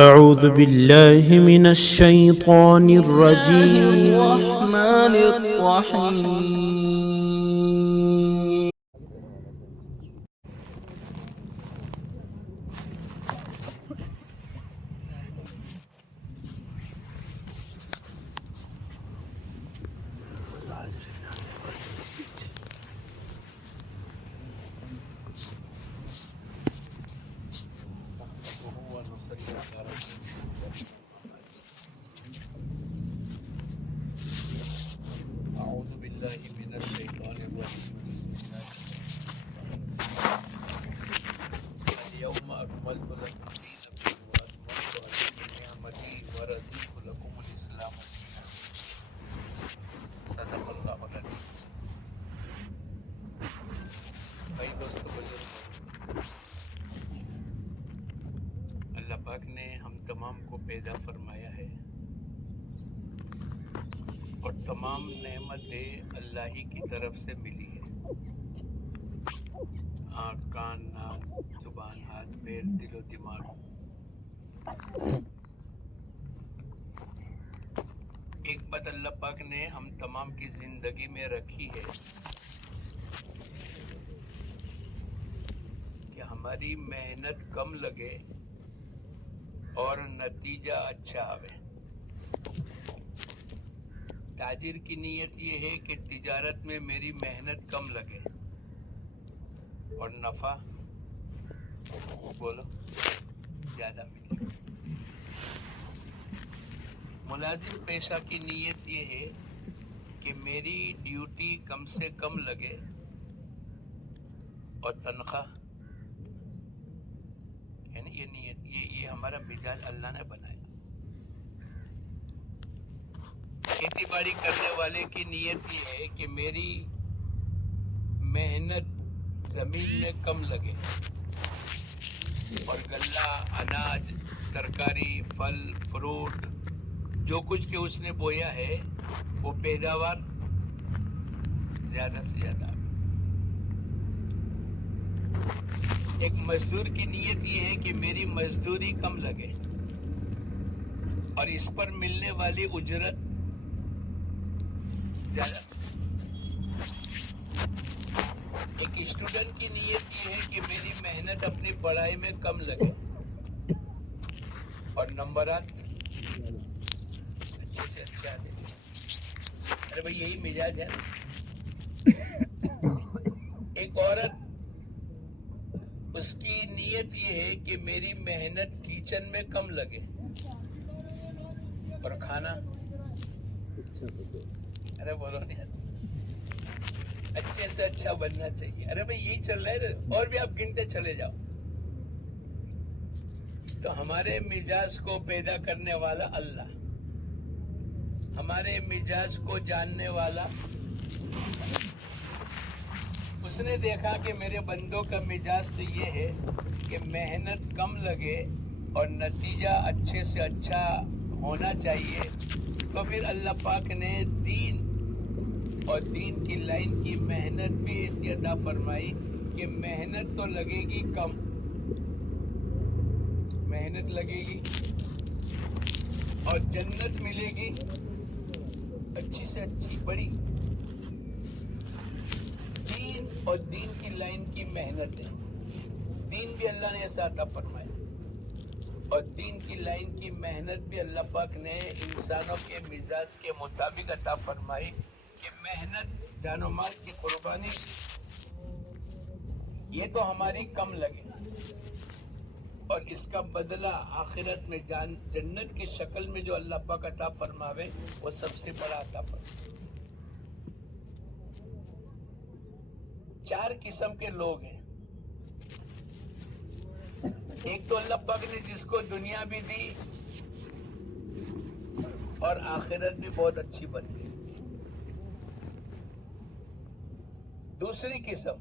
أعوذ بالله من الشيطان الرجيم. الرحمن الرحيم. أعوذ بالله من الشيطان الرجيم. اليوم أكملت لكم دينكم وأتممت عليكم نعمتي ورضيت لكم الإسلام دينا. صدق اللہ العظیم. بھائی دوستو بزرگ، اللہ پاک نے ہم تمام کو پیدا فرمایا ہے اور تمام نعمتیں اللہ ہی کی طرف سے ملی ہے. آنکھ، کان، ناک، زبان، ہاتھ، پیر، دل و دماغ. ایک بات اللہ پاک نے ہم تمام کی زندگی میں رکھی ہے کہ ہماری محنت کم لگے اور نتیجہ اچھا آوے. تاجر کی نیت یہ ہے کہ تجارت میں میری محنت کم لگے اور نفع بولو زیادہ ملے. ملازم پیشہ کی نیت یہ ہے کہ میری ڈیوٹی کم سے کم لگے اور تنخواہ ہے نا. یہ نیت یہ ہمارا مزاج اللہ نے بنایا. کھیتی باڑی کرنے والے کی نیت یہ ہے کہ میری محنت زمین میں کم لگے اور غلہ، اناج، ترکاری، پھل، فروٹ جو کچھ کہ اس نے بویا ہے وہ پیداوار زیادہ سے زیادہ آئے. ایک مزدور کی نیت یہ ہے کہ میری مزدوری کم لگے اور اس پر ملنے والی اجرت زیادہ. ایک اسٹوڈنٹ کی نیت یہ ہے کہ میری محنت اپنی پڑھائی میں کم لگے اور نمبرات اچھے سے اچھے آنے چاہیے. ارے بھائی یہی مزاج ہے نا. ایک عورت، اس کی نیت یہ ہے کہ میری محنت کچن میں کم لگے اور کھانا ارے بولو نہیں اچھے سے اچھا بننا چاہیے. ارے بھائی یہی چل رہا ہے نا. اور بھی آپ گنتے چلے جاؤ. تو ہمارے مزاج کو پیدا کرنے والا اللہ، ہمارے مزاج کو جاننے والا اس نے دیکھا کہ میرے بندوں کا مزاج تو یہ ہے کہ محنت کم لگے اور نتیجہ اچھے سے اچھا ہونا چاہیے. تو پھر اللہ پاک نے دین اور دین کی لائن کی محنت بھی ایسی عطا فرمائی کہ محنت تو لگے گی کم، محنت لگے گی اور جنت ملے گی اچھی سے اچھی بڑی. دین اور دین کی لائن کی محنت ہے. دین بھی اللہ نے ایسا عطا فرمایا اور دین کی لائن کی محنت بھی اللہ پاک نے انسانوں کے مزاج کے مطابق عطا فرمائی کہ محنت، جان و مال کی قربانی یہ تو ہماری کم لگے اور اس کا بدلہ آخرت میں جنت کی شکل میں جو اللہ پاک عطا فرماوے وہ سب سے بڑا عطا فرماوے. 4 قسم کے لوگ ہیں. ایک تو اللہ پاک نے جس کو دنیا بھی دی اور آخرت بھی بہت اچھی بن گئی. دوسری قسم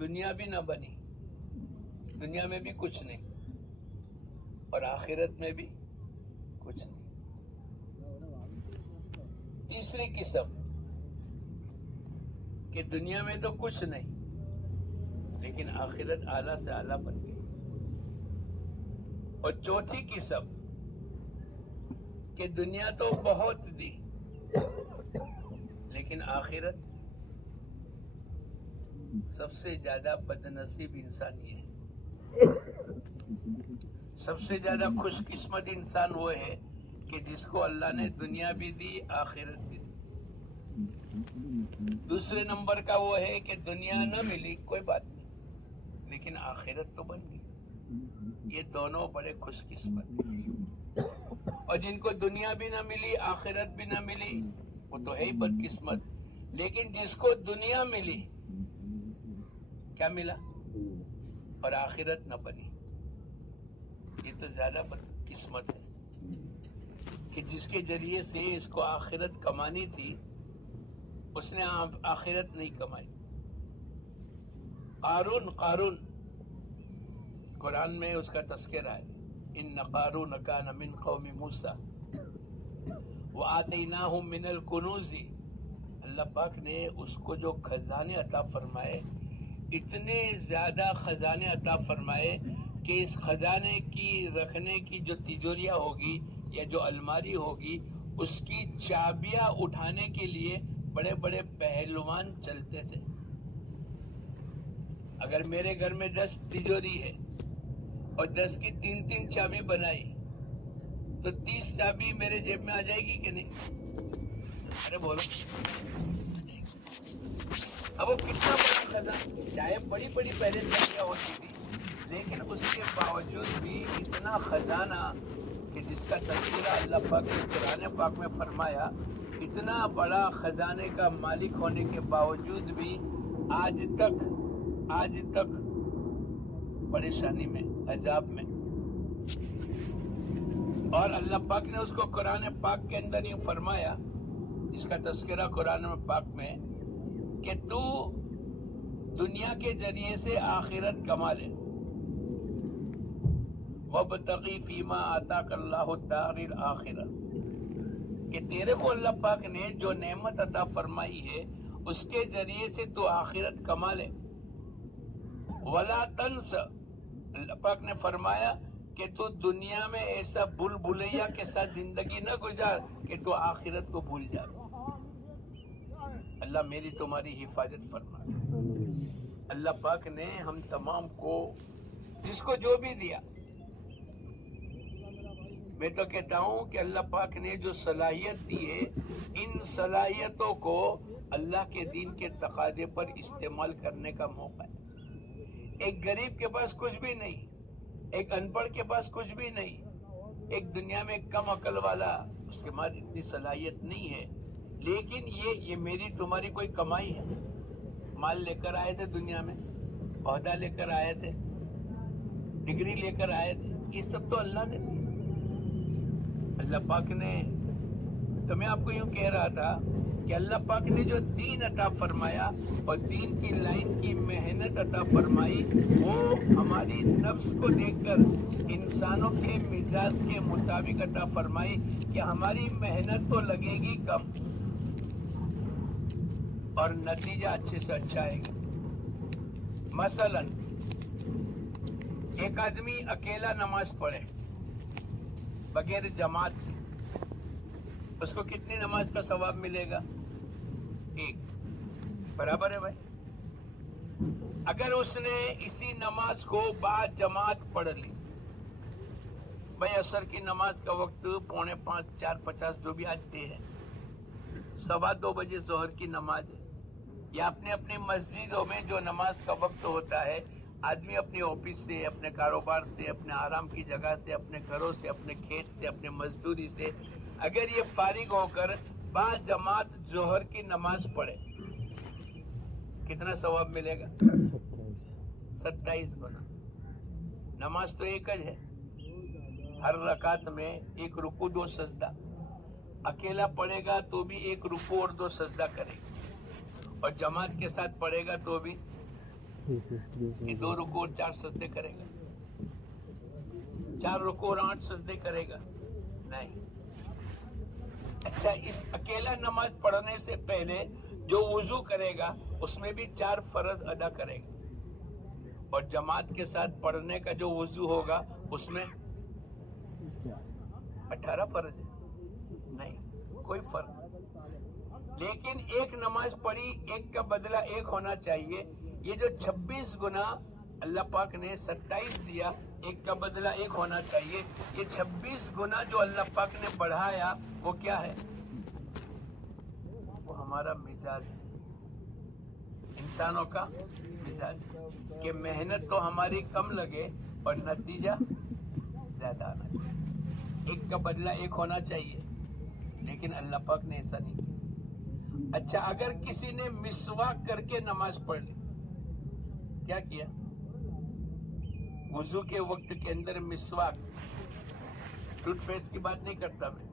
دنیا بھی نہ بنی، دنیا میں بھی کچھ نہیں اور آخرت میں بھی کچھ نہیں. تیسری قسم کہ دنیا میں تو کچھ نہیں لیکن آخرت اعلیٰ سے اعلیٰ بن گئی. اور چوتھی قسم کہ دنیا تو بہت دی لیکن آخرت سب سے زیادہ بدنصیب انسان یہ ہے. سب سے زیادہ خوش قسمت انسان وہ ہے کہ جس کو اللہ نے دنیا بھی دی آخرت بھی دی. دوسرے نمبر کا وہ ہے کہ دنیا نہ ملی کوئی بات نہیں لیکن آخرت تو بن گئی. یہ دونوں بڑے خوش قسمت ہیں. اور جن کو دنیا بھی نہ ملی آخرت بھی نہ ملی وہ تو ہے ہی بدقسمت. لیکن جس کو دنیا ملی کیا ملا اور آخرت نہ بنی یہ تو زیادہ بدقسمت ہے کہ جس کے ذریعے سے اس کو آخرت کمانی تھی اس نے آخرت نہیں کمائی. قارون قرآن میں اس کا تذکرہ ہے. ان قارون کان من قوم موسیٰ وآتیناہم من الکنوز. اللہ پاک نے اس کو جو خزانے عطا فرمائے اتنے زیادہ خزانے عطا فرمائے کہ اس خزانے کی رکھنے کی جو تجوریاں ہوگی یا جو الماری ہوگی اس کی چابیاں اٹھانے کے لیے بڑے بڑے پہلوان چلتے تھے. اگر میرے گھر میں 10 تجوری ہے اور 10 کی 3 چابی بنائی تو 30 چابی میرے جیب میں آ جائے گی کہ نہیں؟ ارے بولو. اب وہ کتنا بڑا خزانہ چاہے بڑی بڑی پہلے چابیاں ہوتی تھی لیکن اس کے باوجود بھی اتنا خزانہ کہ جس کا تذکرہ اللہ پاک نے قرآن پاک میں فرمایا اتنا بڑا خزانے کا مالک ہونے کے باوجود بھی آج تک پریشانی میں عذاب میں. اور اللہ پاک نے اس کو قرآن پاک کے اندر یہ فرمایا جس کا تذکرہ قرآن پاک میں کہ تو دنیا کے ذریعے سے آخرت کما لے. وَابْتَغِ فِيمَا آتَاكَ اللَّهُ الدَّارَ الْآخِرَةَ کہ تیرے کو اللہ پاک نے جو نعمت عطا فرمائی ہے اس کے ذریعے سے تو آخرت کما لے. وَلَا تَنْسَ اللہ پاک نے فرمایا کہ تو دنیا میں ایسا بھولیا کے ساتھ زندگی نہ گزار کہ تو آخرت کو بھول جا. اللہ میری تمہاری حفاظت فرمائے. اللہ پاک نے ہم تمام کو جس کو جو بھی دیا میں تو کہتا ہوں کہ اللہ پاک نے جو صلاحیت دی ہے ان صلاحیتوں کو اللہ کے دین کے تقاضے پر استعمال کرنے کا موقع ہے. ایک غریب کے پاس کچھ بھی نہیں, ایک ان پڑھ کے پاس کچھ بھی نہیں, ایک دنیا میں کم عقل والا اس کے پاس اتنی صلاحیت نہیں ہے, لیکن یہ میری تمہاری کوئی کمائی ہے. مال لے کر آئے تھے دنیا میں, عہدہ لے کر آئے تھے, ڈگری لے کر آئے تھے, یہ سب تو اللہ نے دیا. اللہ پاک نے تو میں آپ کو یوں کہہ رہا تھا کہ اللہ پاک نے جو دین عطا فرمایا اور دین کی لائن کی محنت عطا فرمائی وہ ہماری نفس کو دیکھ کر انسانوں کے مزاج کے مطابق عطا فرمائی کہ ہماری محنت تو لگے گی کم اور نتیجہ اچھے سے اچھا آئے گا. مثلا ایک آدمی اکیلا نماز پڑھے بغیر جماعت کے, اس کو کتنی نماز کا ثواب ملے گا؟ 1. برابر ہے بھائی. اگر اس نے اسی نماز کو بعد جماعت پڑھ لی, بھائی عصر کی نماز کا وقت 4:45 4:50 جو بھی آتے ہیں, 2:15 بجے ظہر کی نماز ہے, یا اپنے اپنی مسجدوں میں جو نماز کا وقت ہوتا ہے آدمی اپنے آفس سے, اپنے کاروبار سے, اپنے آرام کی جگہ سے, اپنے گھروں سے, اپنے کھیت سے, اپنے مزدوری سے اگر یہ فارغ ہو کر بعد جماعت ظہر کی نماز پڑھے کتنا ثواب ملے گا؟ 27 گنا. نماز تو ایک ہی ہے, ہر رکعت میں 1 رکوع 2 سجدہ. اکیلا پڑھے گا تو بھی 1 رکوع اور 2 سجدہ کرے گا, اور جماعت کے ساتھ پڑھے گا تو بھی 2 رکوع اور 4 سجدے کرے گا. 4 رکوع اور 8 سجدے کرے گا نہیں. اچھا, اس اکیلا نماز پڑھنے سے پہلے جو وضو کرے گا اس میں بھی 4 فرض ادا کرے گا, اور جماعت کے ساتھ پڑھنے کا جو وضو ہوگا اس میں 18 फर्ज है? नहीं, कोई फर्क। लेकिन एक नमाज पढ़ी, एक का बदला एक होना चाहिए। ये जो 26 गुना अल्लाह पाक ने 27 दिया, एक का बदला एक होना चाहिए। ये 26 गुना जो अल्लाह पाक ने बढ़ाया, वो क्या है? वो हमारा मिजाज है, इंसानों का मिजाज, कि मेहनत तो हमारी कम लगे और नतीजा ज्यादा आना चाहिए। एक का बदला एक होना चाहिए, लेकिन अल्लाह पाक ने ऐसा नहीं किया। अच्छा, अगर किसी ने मिसवाक करके नमाज पढ़ ली, क्या किया? वुजू के वक्त के अंदर मिसवाक, टूथपेस्ट की बात नहीं करता मैं,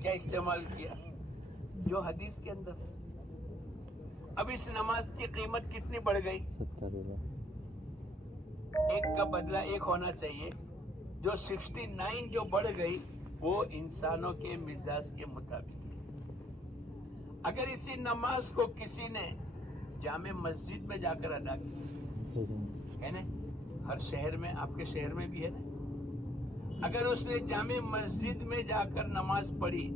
क्या इस्तेमाल किया? जो हदीस के अंदर है। अब इस नमाज की कीमत कितनी बढ़ गई? 70 रुपए। एक का बदला एक होना चाहिए। जो 69 जो बढ़ गई, वो इंसानों के मिजाज के मुताबिक है। अगर इसी नमाज को किसी ने जामे मस्जिद में जाकर अदा किया, है ना, हर शहर में, आपके शहर में भी है ना, अगर उसने जामे मस्जिद में जाकर नमाज पढ़ी,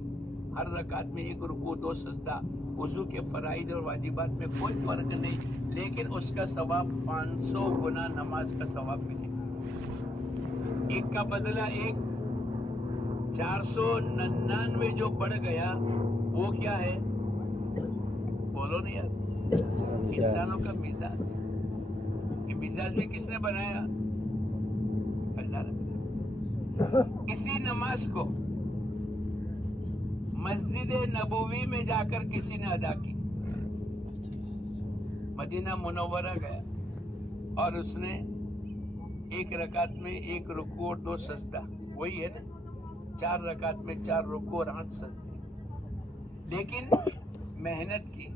हर रकात में एक रुकू 2 सजदा, वुजू के फराइज और वाजिबात में कोई फर्क नहीं, लेकिन उसका सवाब 500 गुना नमाज का सवाब मिलेगा। एक का बदला एक, 499 जो बढ़ गया, वो क्या है? बोलो नहीं यार। इंसानों का मिजाज, ये मिजाज भी किसने बनाया? अल्लाह ने। इसी नमाज को मस्जिद नबवी में जाकर किसी ने अदा की, मदीना मुनव्वरा गया और उसने एक रकात में एक रुकू और 2 सजदा, वही है ना, 4 रकात में 4 रुकू और 8 सजदे, लेकिन मेहनत की,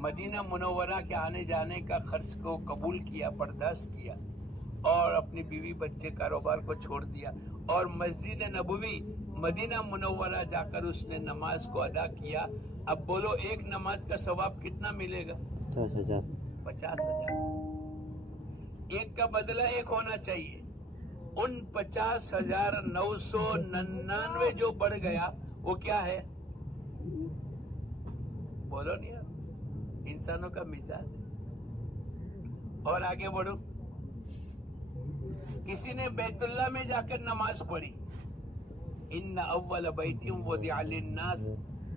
मदीना मुनव्वरा के आने जाने का खर्च को कबूल किया, बर्दाश्त किया, और अपनी बीवी बच्चे कारोबार को छोड़ दिया, और मस्जिद नबवी मदीना मुनव्वरा जाकर उसने नमाज को अदा किया। अब बोलो, एक नमाज का सवाब कितना मिलेगा? 50,000। 50,000। एक का बदला एक होना चाहिए। उन 50,999 जो बढ़ गया, वो क्या है? बोलो नहीं यार, इंसानों का मिजाज है। और आगे बढ़ो, किसी ने बैतुल्लाह में जाकर नमाज पढ़ी, इन्ना अव्वल बैतिम वुदिअ लिन्नास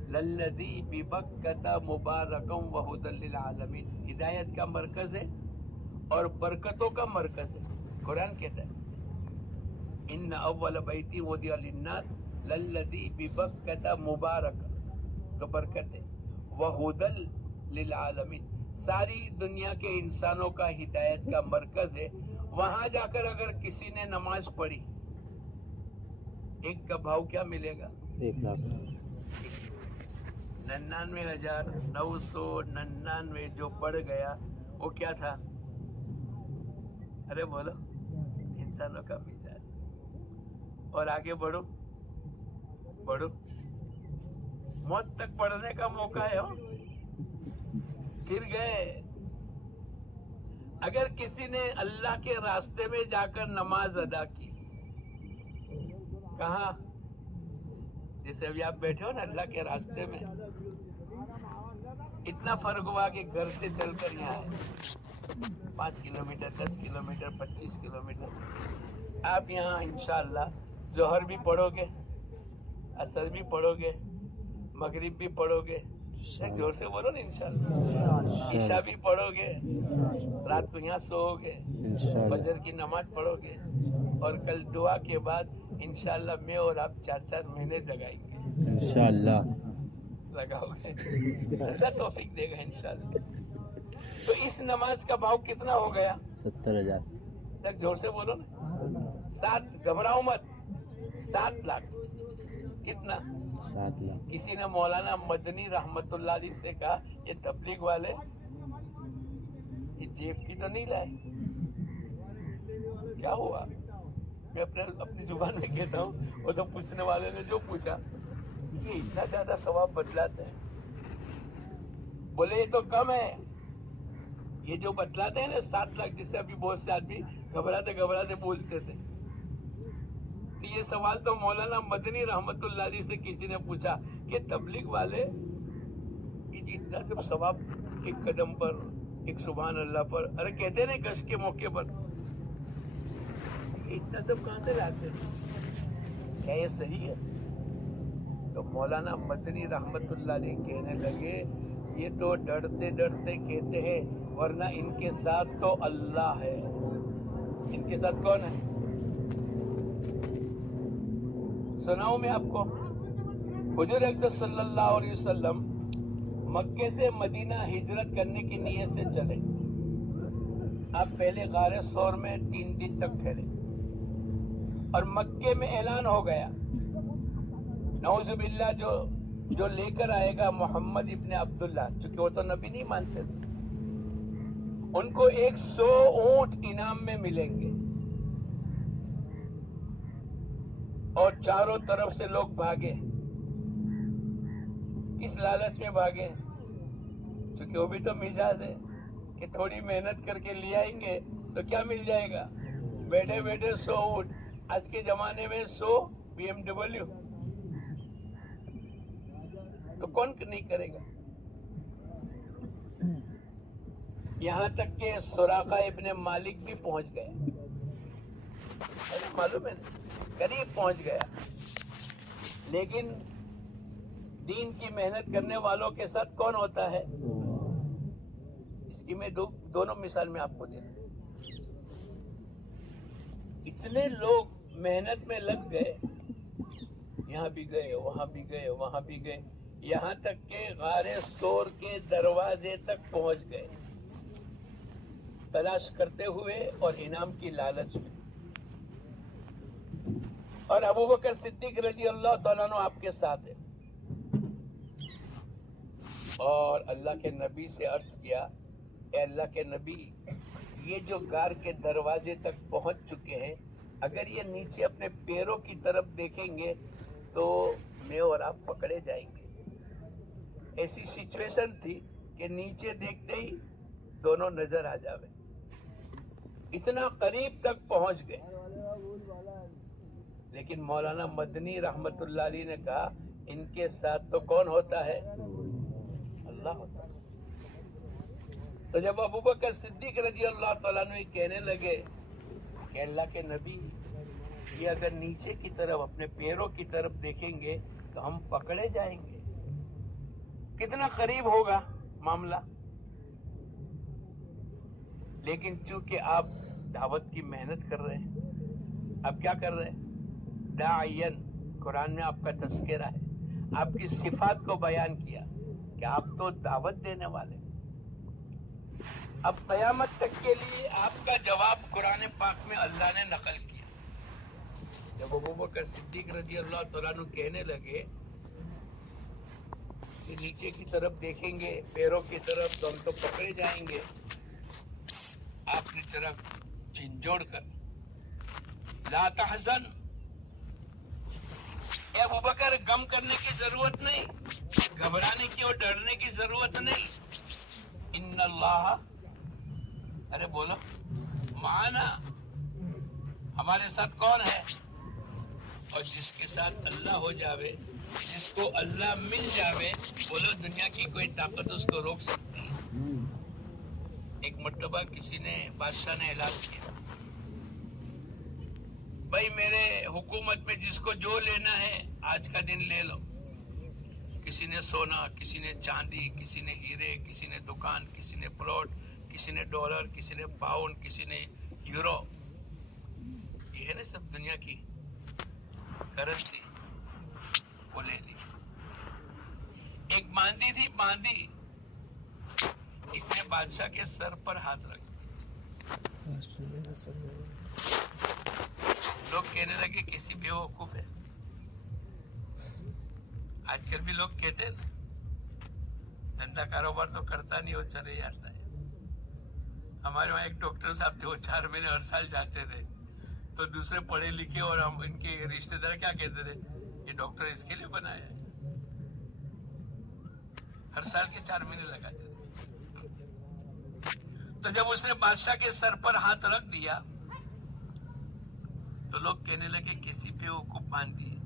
लल्लज़ी बिबक्कता मुबारकम व हुदल लिल आलमीन। हिदायत का मरकज है और बरकतों का मरकज है। कुरान कहता है, इन्ना अव्वल बैतिम वुदिअ लिन्नास लल्लज़ी बिबक्कता मुबारक, तो बरकत है, व हुदल लिल आलमीन, सारी दुनिया के इंसानों का हिदायत का मरकज है। वहां जाकर अगर किसी ने नमाज पढ़ी, एक का भाव क्या मिलेगा? 1 लाख। 99,999 जो बढ़ गया, वो क्या था? अरे बोलो, इंसानों का मिजाज। और आगे बढ़ो, बढ़ो, मौत तक पढ़ने का मौका है, गिर गए। अगर किसी ने अल्लाह के रास्ते में जाकर नमाज अदा की, कहा? जैसे अभी आप बैठे हो ना अल्लाह के रास्ते में, इतना फर्क हुआ कि घर से चलकर यहाँ आए, 5 किलोमीटर, 10 किलोमीटर, 25 किलोमीटर। आप यहाँ इंशाअल्लाह जोहर भी पढ़ोगे, असर भी पढ़ोगे, मगरिब भी पढ़ोगे, जोर से बोलो ना, इंशाअल्लाह ईशा भी पढ़ोगे, रात को यहाँ सोओगे, फजर की नमाज पढ़ोगे, और कल दुआ के बाद इंशाअल्लाह मैं और आप 4-4 महीने जगाएंगे, इंशाअल्लाह लगाओगे, अल्लाह तौफीक देगा इंशाअल्लाह। तो इस नमाज का भाव कितना हो गया? 70,000। तक जोर से बोलो ना। 7, घबराओ मत, 7 लाख। कितना? 7 लाख। किसी ने मौलाना मदनी रहमतुल्लाह अलैह से कहा, ये तबलीग वाले ये जेब की तो नहीं लाए, क्या हुआ? मैं अपनी जुबान में कहता हूँ, वो तो पूछने वाले ने जो पूछा, ये इतना ज्यादा सवाब बतलाते हैं। बोले ये तो कम है, ये जो बतलाते हैं ना 7 लाख, जिससे अभी बहुत से आदमी घबराते घबराते बोलते थे, तो ये सवाल तो मौलाना मदनी रहमतुल्लाह अलैह से किसी ने पूछा कि तबलीग वाले इतना जब सवाब एक कदम पर, एक सुभान अल्लाह पर, अरे कहते नहीं गश के मौके पर, इतना सब कहां से लाते हैं? क्या ये सही है? तो मौलाना मदनी रहमतुल्लाह अलैह कहने लगे ये तो डरते डरते कहते हैं, वरना इनके साथ तो अल्लाह है। इनके साथ कौन है? सुनाऊं मैं आपको? हुजूर अक़दस सल्लल्लाहु अलैहि वसल्लम मक्के से मदीना हिजरत करने की नीयत से चले। आप पहले गारे सौर में 3 दिन तक ठहरे और मक्के में ऐलान हो गया, नऊजुबिल्लाह जो लेकर आएगा मोहम्मद इब्ने अब्दुल्लाह, चूंकि वो तो नबी नहीं मानते थे, उनको 100 ऊंट इनाम में मिलेंगे। और चारों तरफ से लोग भागे। किस लालच में भागे? क्योंकि वो भी तो मिजाज है कि थोड़ी मेहनत करके ले आएंगे तो क्या मिल जाएगा? बैठे बैठे 100 ऊंट। आज के जमाने में 100 BMW तो कौन नहीं करेगा? यहाँ तक के सुराका इब्ने मालिक भी पहुंच गए। मालूम है, करीब पहुंच गया। लेकिन दीन की मेहनत करने वालों के साथ कौन होता है? इसकी मैं दोनों मिसाल में आपको दे रहा हूं। इतने लोग मेहनत में लग गए, यहाँ भी गए, वहां भी गए, वहां भी गए, यहाँ तक के गारे सोर के दरवाजे तक पहुंच गए, तलाश करते हुए और इनाम की लालच में। और अबू बकर सिद्दीक रजी अल्लाह तआला अन्हु आपके साथ है। और अल्लाह के नबी से अर्ज किया, ए अल्लाह के नबी, ये जो गार के दरवाजे तक पहुंच चुके हैं, अगर ये नीचे अपने पैरों की तरफ देखेंगे तो मैं और आप पकड़े जाएंगे। ऐसी सिचुएशन थी कि नीचे देखते ही दोनों नजर आ जावे। इतना करीब तक पहुंच गए। लेकिन मौलाना मदनी रहमतुल्लाह अलैह ने कहा इनके साथ तो कौन होता है? अल्लाह होता है। तो जब अबू बकर सिद्दीक रजी अल्लाह तआला अन्हु कहने लगे कि अल्लाह के नबी, ये अगर नीचे की तरफ अपने पैरों की तरफ देखेंगे तो हम पकड़े जाएंगे, कितना करीब होगा मामला। लेकिन चूंकि आप दावत की मेहनत कर रहे हैं, आप क्या कर रहे हैं? दायन, कुरान में आपका तस्करा है, आपकी सिफात को बयान किया कि आप तो दावत देने वाले। अब कयामत तक के लिए आपका जवाब कुरान पाक में अल्लाह ने नकल किया। जब अबू बकर सिद्दीक रजी अल्लाह तआला अन्हु कहने लगे कि नीचे की तरफ देखेंगे, पैरों की तरफ, तो हम तो पकड़े जाएंगे, आपकी तरफ झिंझोड़ कर ला तहज़न, अबू बकर गम करने की जरूरत नहीं, घबराने की और डरने की जरूरत नहीं। इन्नल्लाह, अरे बोलो, माना, हमारे साथ कौन है? और जिसके साथ अल्लाह हो जावे, जिसको अल्लाह मिल जावे, बोलो दुनिया की कोई ताकत उसको रोक सकती है? एक मर्तबा किसी ने, बादशाह ने ऐलान किया, भाई मेरे हुकूमत में जिसको जो लेना है आज का दिन ले लो। किसी ने सोना, किसी ने चांदी, किसी ने हीरे, किसी ने दुकान, किसी ने प्लॉट, किसी ने डॉलर, किसी ने पाउंड, किसी ने यूरो। ये है ना सब दुनिया की करेंसी, वो ले ली। एक बांदी थी, बांदी, इसने बादशाह के सर पर हाथ रख दिया। लोग कहने लगे किसी बेवकूफ है। आजकल भी लोग कहते हैं ना, धंधा कारोबार तो करता नहीं, वो चले जाता है। हमारे वहाँ एक डॉक्टर साहब थे, वो 4 महीने हर साल जाते थे, तो दूसरे पढ़े लिखे और हम इनके रिश्तेदार क्या कहते थे, ये डॉक्टर इसके लिए बनाया है, हर साल के 4 महीने लगाते थे। तो जब उसने बादशाह के सर पर हाथ रख दिया तो लोग कहने लगे किसी पे बेवकूफ बांधती है।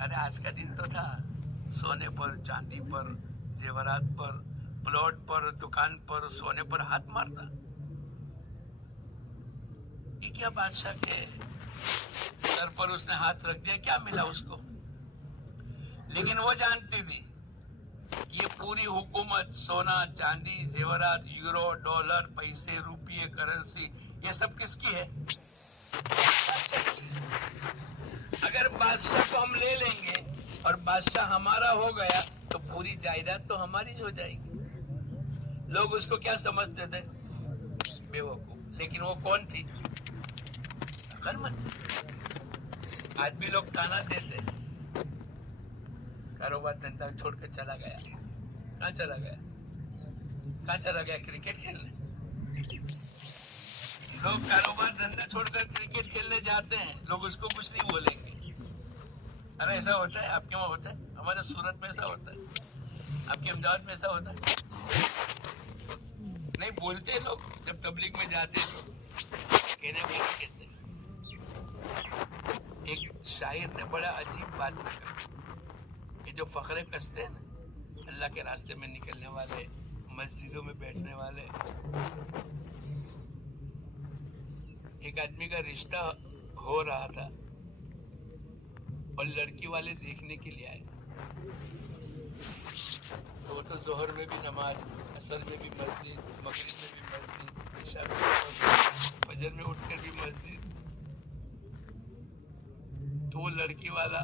अरे आज का दिन तो था, सोने पर, चांदी पर, जेवरात पर, प्लॉट पर, दुकान पर, सोने पर हाथ मारता। ये क्या बादशाह के सर पर उसने हाथ रख दिया, क्या मिला उसको? लेकिन वो जानती थी कि ये पूरी हुकूमत सोना, चांदी, जेवरात, यूरो, डॉलर, पैसे, रुपये, करेंसी, ये सब किसकी है? अगर बादशाह को हम ले लेंगे और बादशाह हमारा हो गया तो पूरी जायदाद तो हमारी हो जाएगी। लोग उसको क्या समझते थे? बेवकूफ। लेकिन वो कौन थी? अकलमंद। आज भी लोग ताना देते, कारोबार धंधा छोड़ के चला गया। कहाँ चला गया? कहाँ चला गया? क्रिकेट खेलने। लोग कारोबार धंधा छोड़कर क्रिकेट खेलने जाते हैं, लोग उसको कुछ नहीं बोलेंगे। अरे ऐसा होता है? आपके वहाँ होता है? हमारे सूरत में ऐसा होता है? आपके अहमदाबाद में ऐसा होता है? नहीं बोलते लोग, जब तबलीग में जाते हैं तो कहने वाले कहते हैं। एक शायर ने बड़ा अजीब बात लिखा, कि जो फखरे कसते हैं ना, अल्लाह के रास्ते में निकलने वाले, मस्जिदों में बैठने वाले। एक आदमी का रिश्ता हो रहा था और लड़की वाले देखने के लिए आए। तो वो तो जोहर में भी नमाज, असर में भी मस्जिद, मगरिब में भी मस्जिद, इशा में भी मस्जिद, फजर में उठकर भी मस्जिद। तो वो लड़की वाला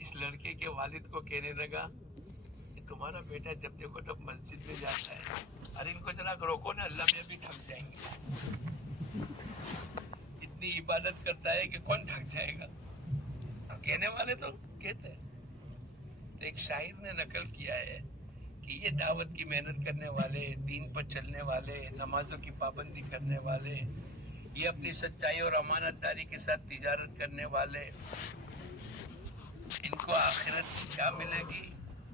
इस लड़के के वालिद को कहने लगा कि तुम्हारा बेटा जब देखो तब मस्जिद में जाता है, अरे इनको जरा रोको ना, अल्लाह में भी थक जाएंगे। इतनी इबादत करता है कि कौन थक जाएगा? कहने वाले तो कहते हैं। तो एक शायर ने नकल किया है कि ये दावत की मेहनत करने वाले, दीन पर चलने वाले, नमाजों की पाबंदी करने वाले, ये अपनी सच्चाई और अमानतदारी के साथ तिजारत करने वाले, इनको आखिरत क्या मिलेगी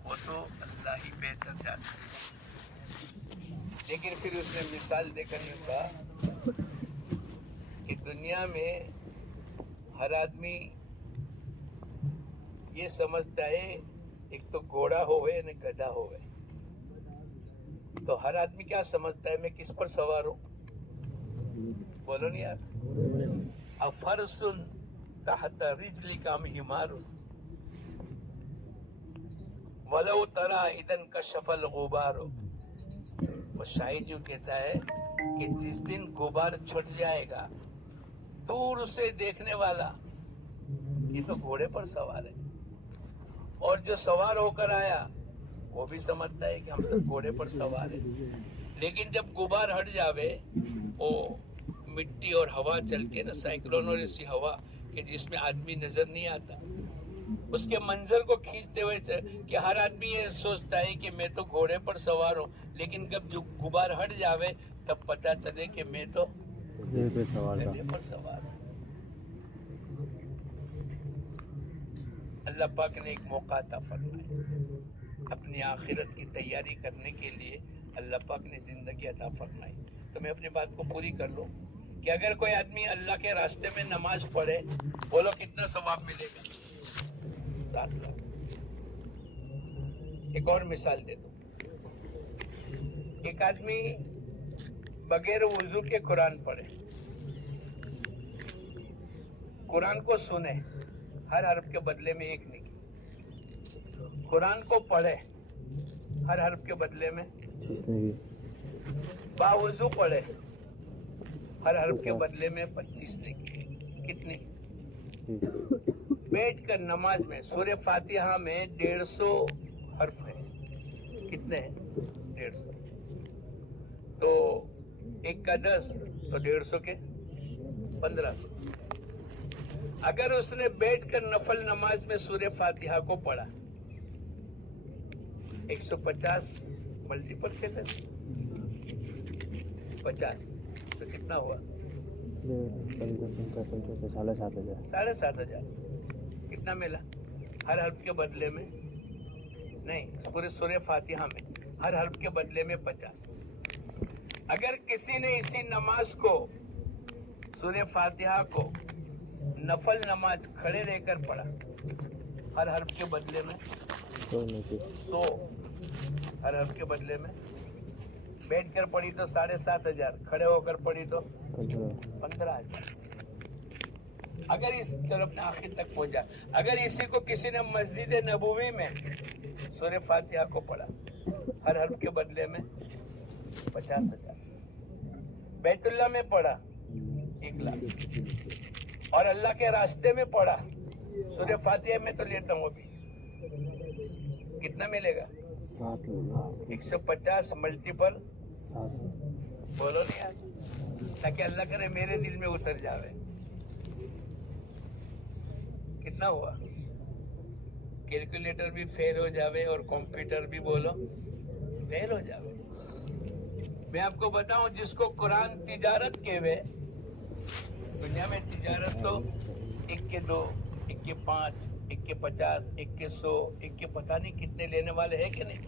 वो तो अल्लाह ही बेहतर जानता है। लेकिन फिर उसने मिसाल देकर ये कहा कि दुनिया में हर आदमी ये समझता है, एक तो घोड़ा होवे न गधा होवे। तो हर आदमी क्या समझता है, मैं किस पर सवार हूँ? बोलो नहीं यार। अफरसुन तहत रिजलिका हिमारुन वलो तरा इदन कशफल गुबार। वो शायद यूं कहता है कि जिस दिन गुबार छुट जाएगा, दूर से देखने वाला ये तो घोड़े पर सवार है, और जो सवार होकर आया वो भी समझता है कि हम सब घोड़े पर सवार है। लेकिन जब गुबार हट जावे, वो मिट्टी और हवा चलती है ना, साइक्लोन और ऐसी हवा कि जिसमें आदमी नजर नहीं आता, उसके मंजर को खींचते हुए कि हर आदमी ये सोचता है कि मैं तो घोड़े पर सवार हूँ, लेकिन जब जो गुबार हट जावे तब पता चले कि मैं तो गधे पर सवार हूँ। अल्लाह पाक ने एक मौका अता फरमाया अपनी आखिरत की तैयारी करने के लिए। अल्लाह पाक ने जिंदगी अता फरमाई। तो मैं अपनी बात को पूरी कर लूं कि अगर कोई आदमी अल्लाह के रास्ते में नमाज पढ़े, बोलो कितना सवाब मिलेगा? 7 लाख। एक और मिसाल दे दूं। एक आदमी बगैर वुजू के कुरान पढ़े, कुरान को सुने, हर हर्फ के बदले में एक नेकी। कुरान को पढ़े, हर हर्फ के बदले में 25 नेकी। बावुजू पढ़े, हर हर्फ के बदले में 25 नेकी। कितनी? बैठ कर नमाज में सूरह फातिहा में 150 हर्फ है। कितने हैं? 150। तो 1 का 10 तो 150 के 1500। अगर उसने बैठकर नफल नमाज में सूरह फातिहा को पढ़ा, 150 मल्टीपल के 50 तो कितना हुआ? 7,500। कितना मिला? हर हर्फ के बदले में नहीं, पूरे सूरह फातिहा में हर हर्फ के बदले में 50। अगर किसी ने इसी नमाज को, सूरह फातिहा को नफल नमाज खड़े रहकर पढ़ा, हर हर्फ के बदले में 100, हर हर्फ के बदले में। बैठ कर पढ़ी तो 7,500, खड़े होकर पढ़ी तो 15,000। अगर इस चलो अपने आखिर तक पहुंचा, अगर इसी को किसी ने मस्जिद नबवी में सूरह फातिहा को पढ़ा, हर हर्फ के बदले में 50,000। बैतुल्लाह में पढ़ा 1,00,000, और अल्लाह के रास्ते में पढ़ा सूरह फातिहा में तो लेता हूँ अभी, कितना मिलेगा? 150 मल्टीपल 7, बोलो नहीं यार, ताकि अल्लाह करे मेरे दिल में उतर जावे। कितना हुआ? कैलकुलेटर भी फेल हो जावे और कंप्यूटर भी बोलो फेल हो जावे। मैं आपको बताऊं, जिसको कुरान तिजारत के वे, दुनिया में तिजारत तो 1 के 2, 1 के 5, 1 के 50, 1 के 100, 1 के पता नहीं कितने लेने वाले हैं कि नहीं।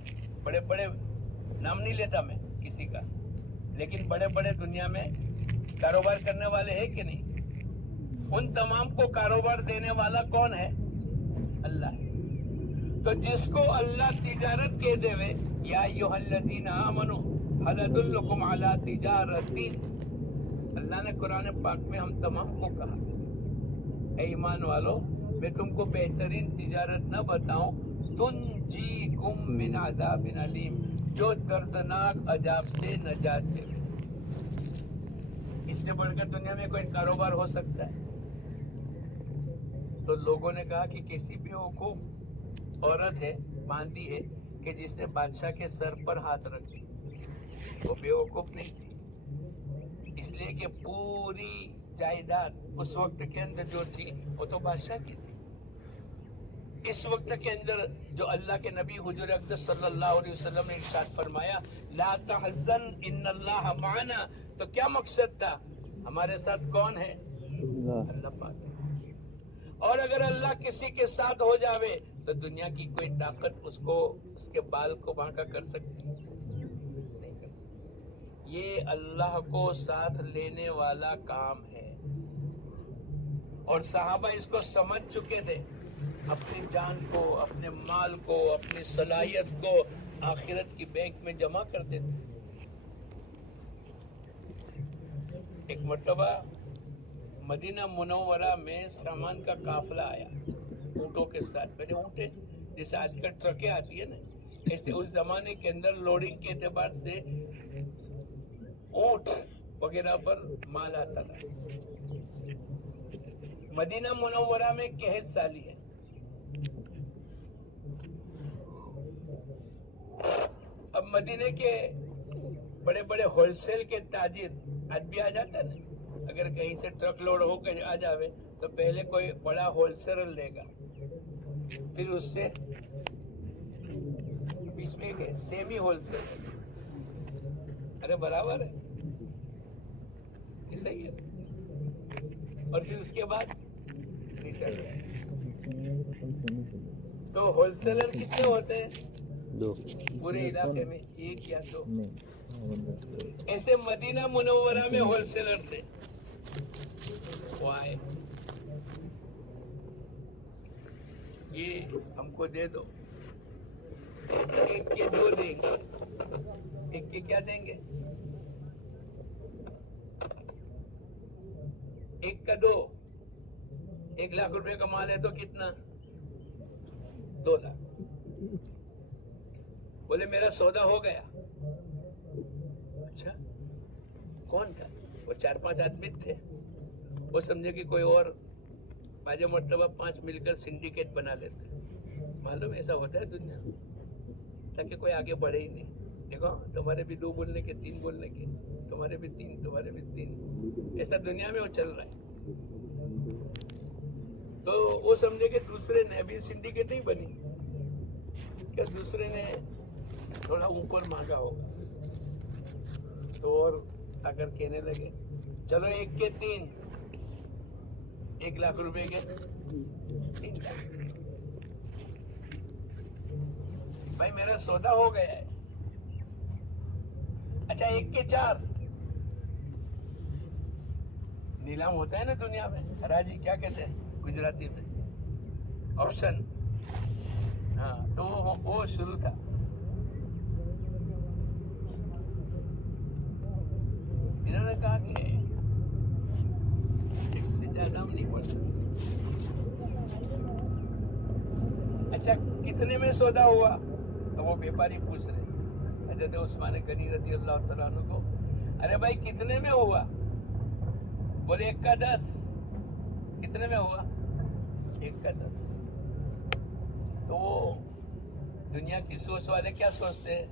बड़े बड़े नाम नहीं लेता मैं किसी का, लेकिन बड़े बड़े दुनिया में कारोबार करने वाले हैं कि नहीं। उन तमाम को कारोबार देने वाला कौन है? अल्लाह है। तो जिसको अल्लाह तिजारत के देवे, या अय्युहल्लज़ीना आमनू हल अदुल्लुकुम अला तिजारतिन, अल्लाह ने कुरान पाक में हम तमाम को कहा, ऐ ईमान वालो, मैं तुमको बेहतरीन तिजारत न बताऊं, तुनजीकुम मिन अज़ाबिन अलीम, जो दर्दनाक अजाब से नजात दे। इससे बढ़कर दुनिया में कोई कारोबार हो सकता है? तो लोगों ने कहा कि किसी बेवकूफ औरत है, बांधी है, कि जिसने बादशाह के सर पर हाथ रख दी, वो बेवकूफ नहीं थी, इसलिए कि पूरी जायदाद उस वक्त के अंदर जो थी वो तो बादशाह की थी। इस वक्त के अंदर जो अल्लाह के नबी हुजूर अक़दस सल्लल्लाहु अलैहि वसल्लम ने इरशाद फरमाया, ला तहज़न इन्नल्लाह माना, तो क्या मकसद था? हमारे साथ कौन है? अल्लाह पाक। और अगर अल्लाह किसी के साथ हो जावे तो दुनिया की कोई ताकत उसको, उसके बाल को बांका कर सकती नहीं कर सकती। ये अल्लाह को साथ लेने वाला काम है, और सहाबा इसको समझ चुके थे। अपनी जान को, अपने माल को, अपनी सलाहियत को आखिरत की बैंक में जमा करते थे। एक मर्तबा मदीना मुनव्वरा में सामान का काफिला आया ऊँटों के साथ। पहले ऊँटे जैसे आजकल ट्रकें आती है ना, ऐसे उस जमाने के अंदर लोडिंग के एतबार से ऊँट वगैरह पर माल आता था। मदीना मुनव्वरा में कहत साली है। अब मदीने के बड़े बड़े होलसेल के ताजिर आज भी आ जाता है ना, अगर कहीं से ट्रक लोड होकर आ जावे तो पहले कोई बड़ा होलसेलर लेगा, फिर उससे बीच में एक सेमी होलसेलर, अरे बराबर है, सही है, और फिर उसके बाद रिटेलर। तो होलसेलर कितने होते हैं? 2 पूरे इलाके में 1 या 2। ऐसे मदीना मुनव्वरा में होलसेलर थे। वो आए, ये हमको दे दो, 1 के 2 देंगे, 1 के क्या देंगे? 1 का 2, 1 लाख रुपए का माल है तो कितना? 2 लाख। बोले मेरा सौदा हो गया। अच्छा, कौन था? वो 4-5 आदमी थे। वो समझे कि कोई और, बाजे मर्तबा 5 मिलकर सिंडिकेट बना लेते। मालूम ऐसा होता है दुनिया, ताकि कोई आगे बढ़े ही नहीं। देखो तुम्हारे भी 2 बोलने के, 3 बोलने के, तुम्हारे भी 3, तुम्हारे भी 3, ऐसा दुनिया में वो चल रहा है। तो वो समझे कि दूसरे ने अभी सिंडिकेट नहीं बनी, क्या दूसरे ने थोड़ा ऊपर मांगा होगा, तो और आकर कहने लगे चलो 1 के 3, 1 लाख रुपए के 3 लाख। भाई मेरा सौदा हो गया है। अच्छा 1 के 4, नीलाम होता है ना दुनिया में, हराजी क्या कहते हैं गुजराती में, ऑप्शन, हाँ, तो वो शुरू था। इन्होंने कहा कि इससे ज्यादा हम नहीं बोल सकते। अच्छा, कितने में सौदा हुआ? तो वो व्यापारी पूछ रहे हजरत उस्मान गनी रज़ी अल्लाह तआला अन्हु को, अरे भाई कितने में हुआ? बोले 1 का 10। कितने में हुआ? 1 का 10। तो दुनिया की सोच वाले क्या सोचते हैं?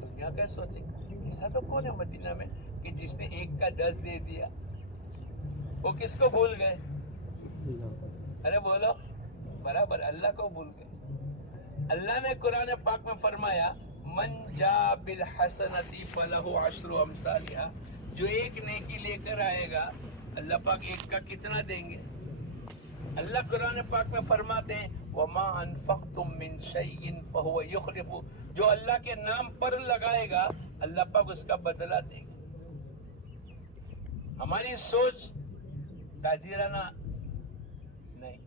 दुनिया क्या सोचेंगे? ऐसा तो कौन है मदीना में कि जिसने 1 का 10 दे दिया? वो किसको भूल गए? अरे बोलो, बराबर अल्लाह को भूल गए। अल्लाह ने कुरान पाक में फरमाया, मन जा बिल हसनती फलहु अशरु अमसालिहा, जो एक नेकी लेकर आएगा अल्लाह पाक 1 का कितना देंगे? अल्लाह कुरान पाक में फरमाते हैं, वमा अनफक्तुम मिन शैइन फहुव युखलिफु, जो अल्लाह के नाम पर लगाएगा अल्लाह पाक उसका बदला देगा। हमारी सोच ताजीराना नहीं,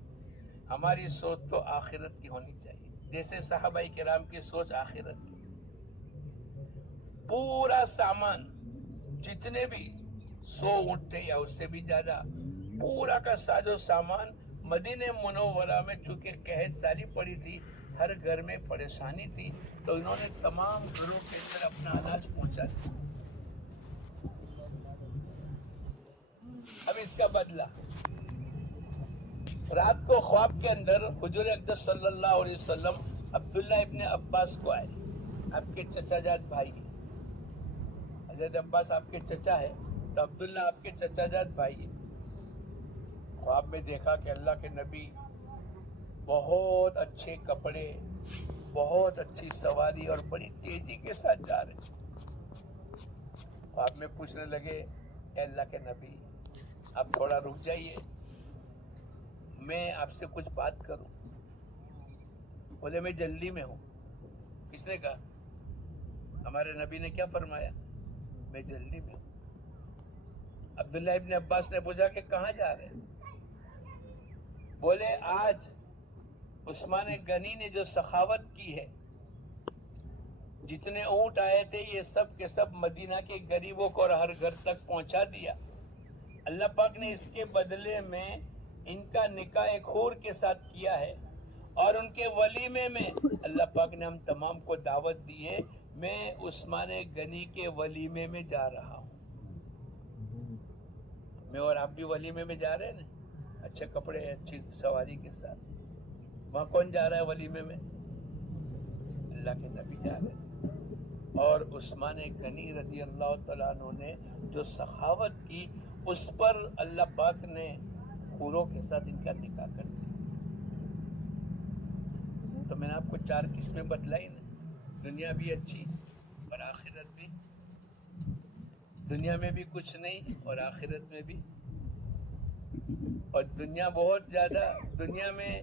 हमारी सोच तो आखिरत की होनी चाहिए, जैसे सहाबाई किराम की सोच आखिरत की। पूरा सामान, जितने भी 100 ऊंट थे या उससे भी ज्यादा, पूरा का साजो सामान मदीने मुनव्वरा में, चूंकि कहत सारी पड़ी थी, हर घर में परेशानी थी, तो इन्होंने तमाम घरों के अंदर अपना अनाज पहुंचा दिया। अब इसका बदला, रात को ख्वाब के अंदर हुजूर अक़दस सल्लल्लाहु अलैहि वसल्लम अब्दुल्ला इब्ने अब्बास को आए, आपके चचाजाद भाई है, हज़रत अब्बास आपके चचा है, तो अब्दुल्ला आपके चचाजाद भाई है। ख्वाब में देखा कि अल्लाह के नबी बहुत अच्छे कपड़े, बहुत अच्छी सवारी और बड़ी तेजी के साथ जा रहे। ख्वाब में पूछने लगे, अल्लाह के नबी आप थोड़ा रुक जाइए, मैं आपसे कुछ बात करूं। बोले मैं जल्दी में हूं। किसने कहा? हमारे नबी ने क्या फरमाया? मैं जल्दी में हूं। अब्दुल्ला इब्ने अब्बास ने पूछा कि कहां जा रहे हैं? बोले आज उस्मान गनी ने जो सखावत की है, जितने ऊंट आए थे ये सब के सब मदीना के गरीबों को और हर घर तक पहुंचा दिया। अल्लाह पाक ने इसके बदले में इनका निकाह एक हूर के साथ किया है, और उनके वलीमे में अल्लाह पाक ने हम तमाम को दावत दी है। मैं उस्मान गनी के वलीमे में जा रहा हूँ। मैं और आप भी वलीमे में जा रहे हैं ना, अच्छे कपड़े, अच्छी सवारी के साथ। वहाँ कौन जा रहा है वलीमे में? अल्लाह के नबी जा रहे हैं। और उस्मान गनी रज़ी अल्लाह तआला अन्हु ने जो सखावत की, उस पर अल्लाह पाक ने हूरों के साथ इनका निकाह कर दिया। तो मैंने आपको 4 किस्में बतलाई ना, दुनिया भी अच्छी और आखिरत भी। दुनिया में भी कुछ नहीं और आखिरत में भी। और दुनिया बहुत ज्यादा, दुनिया में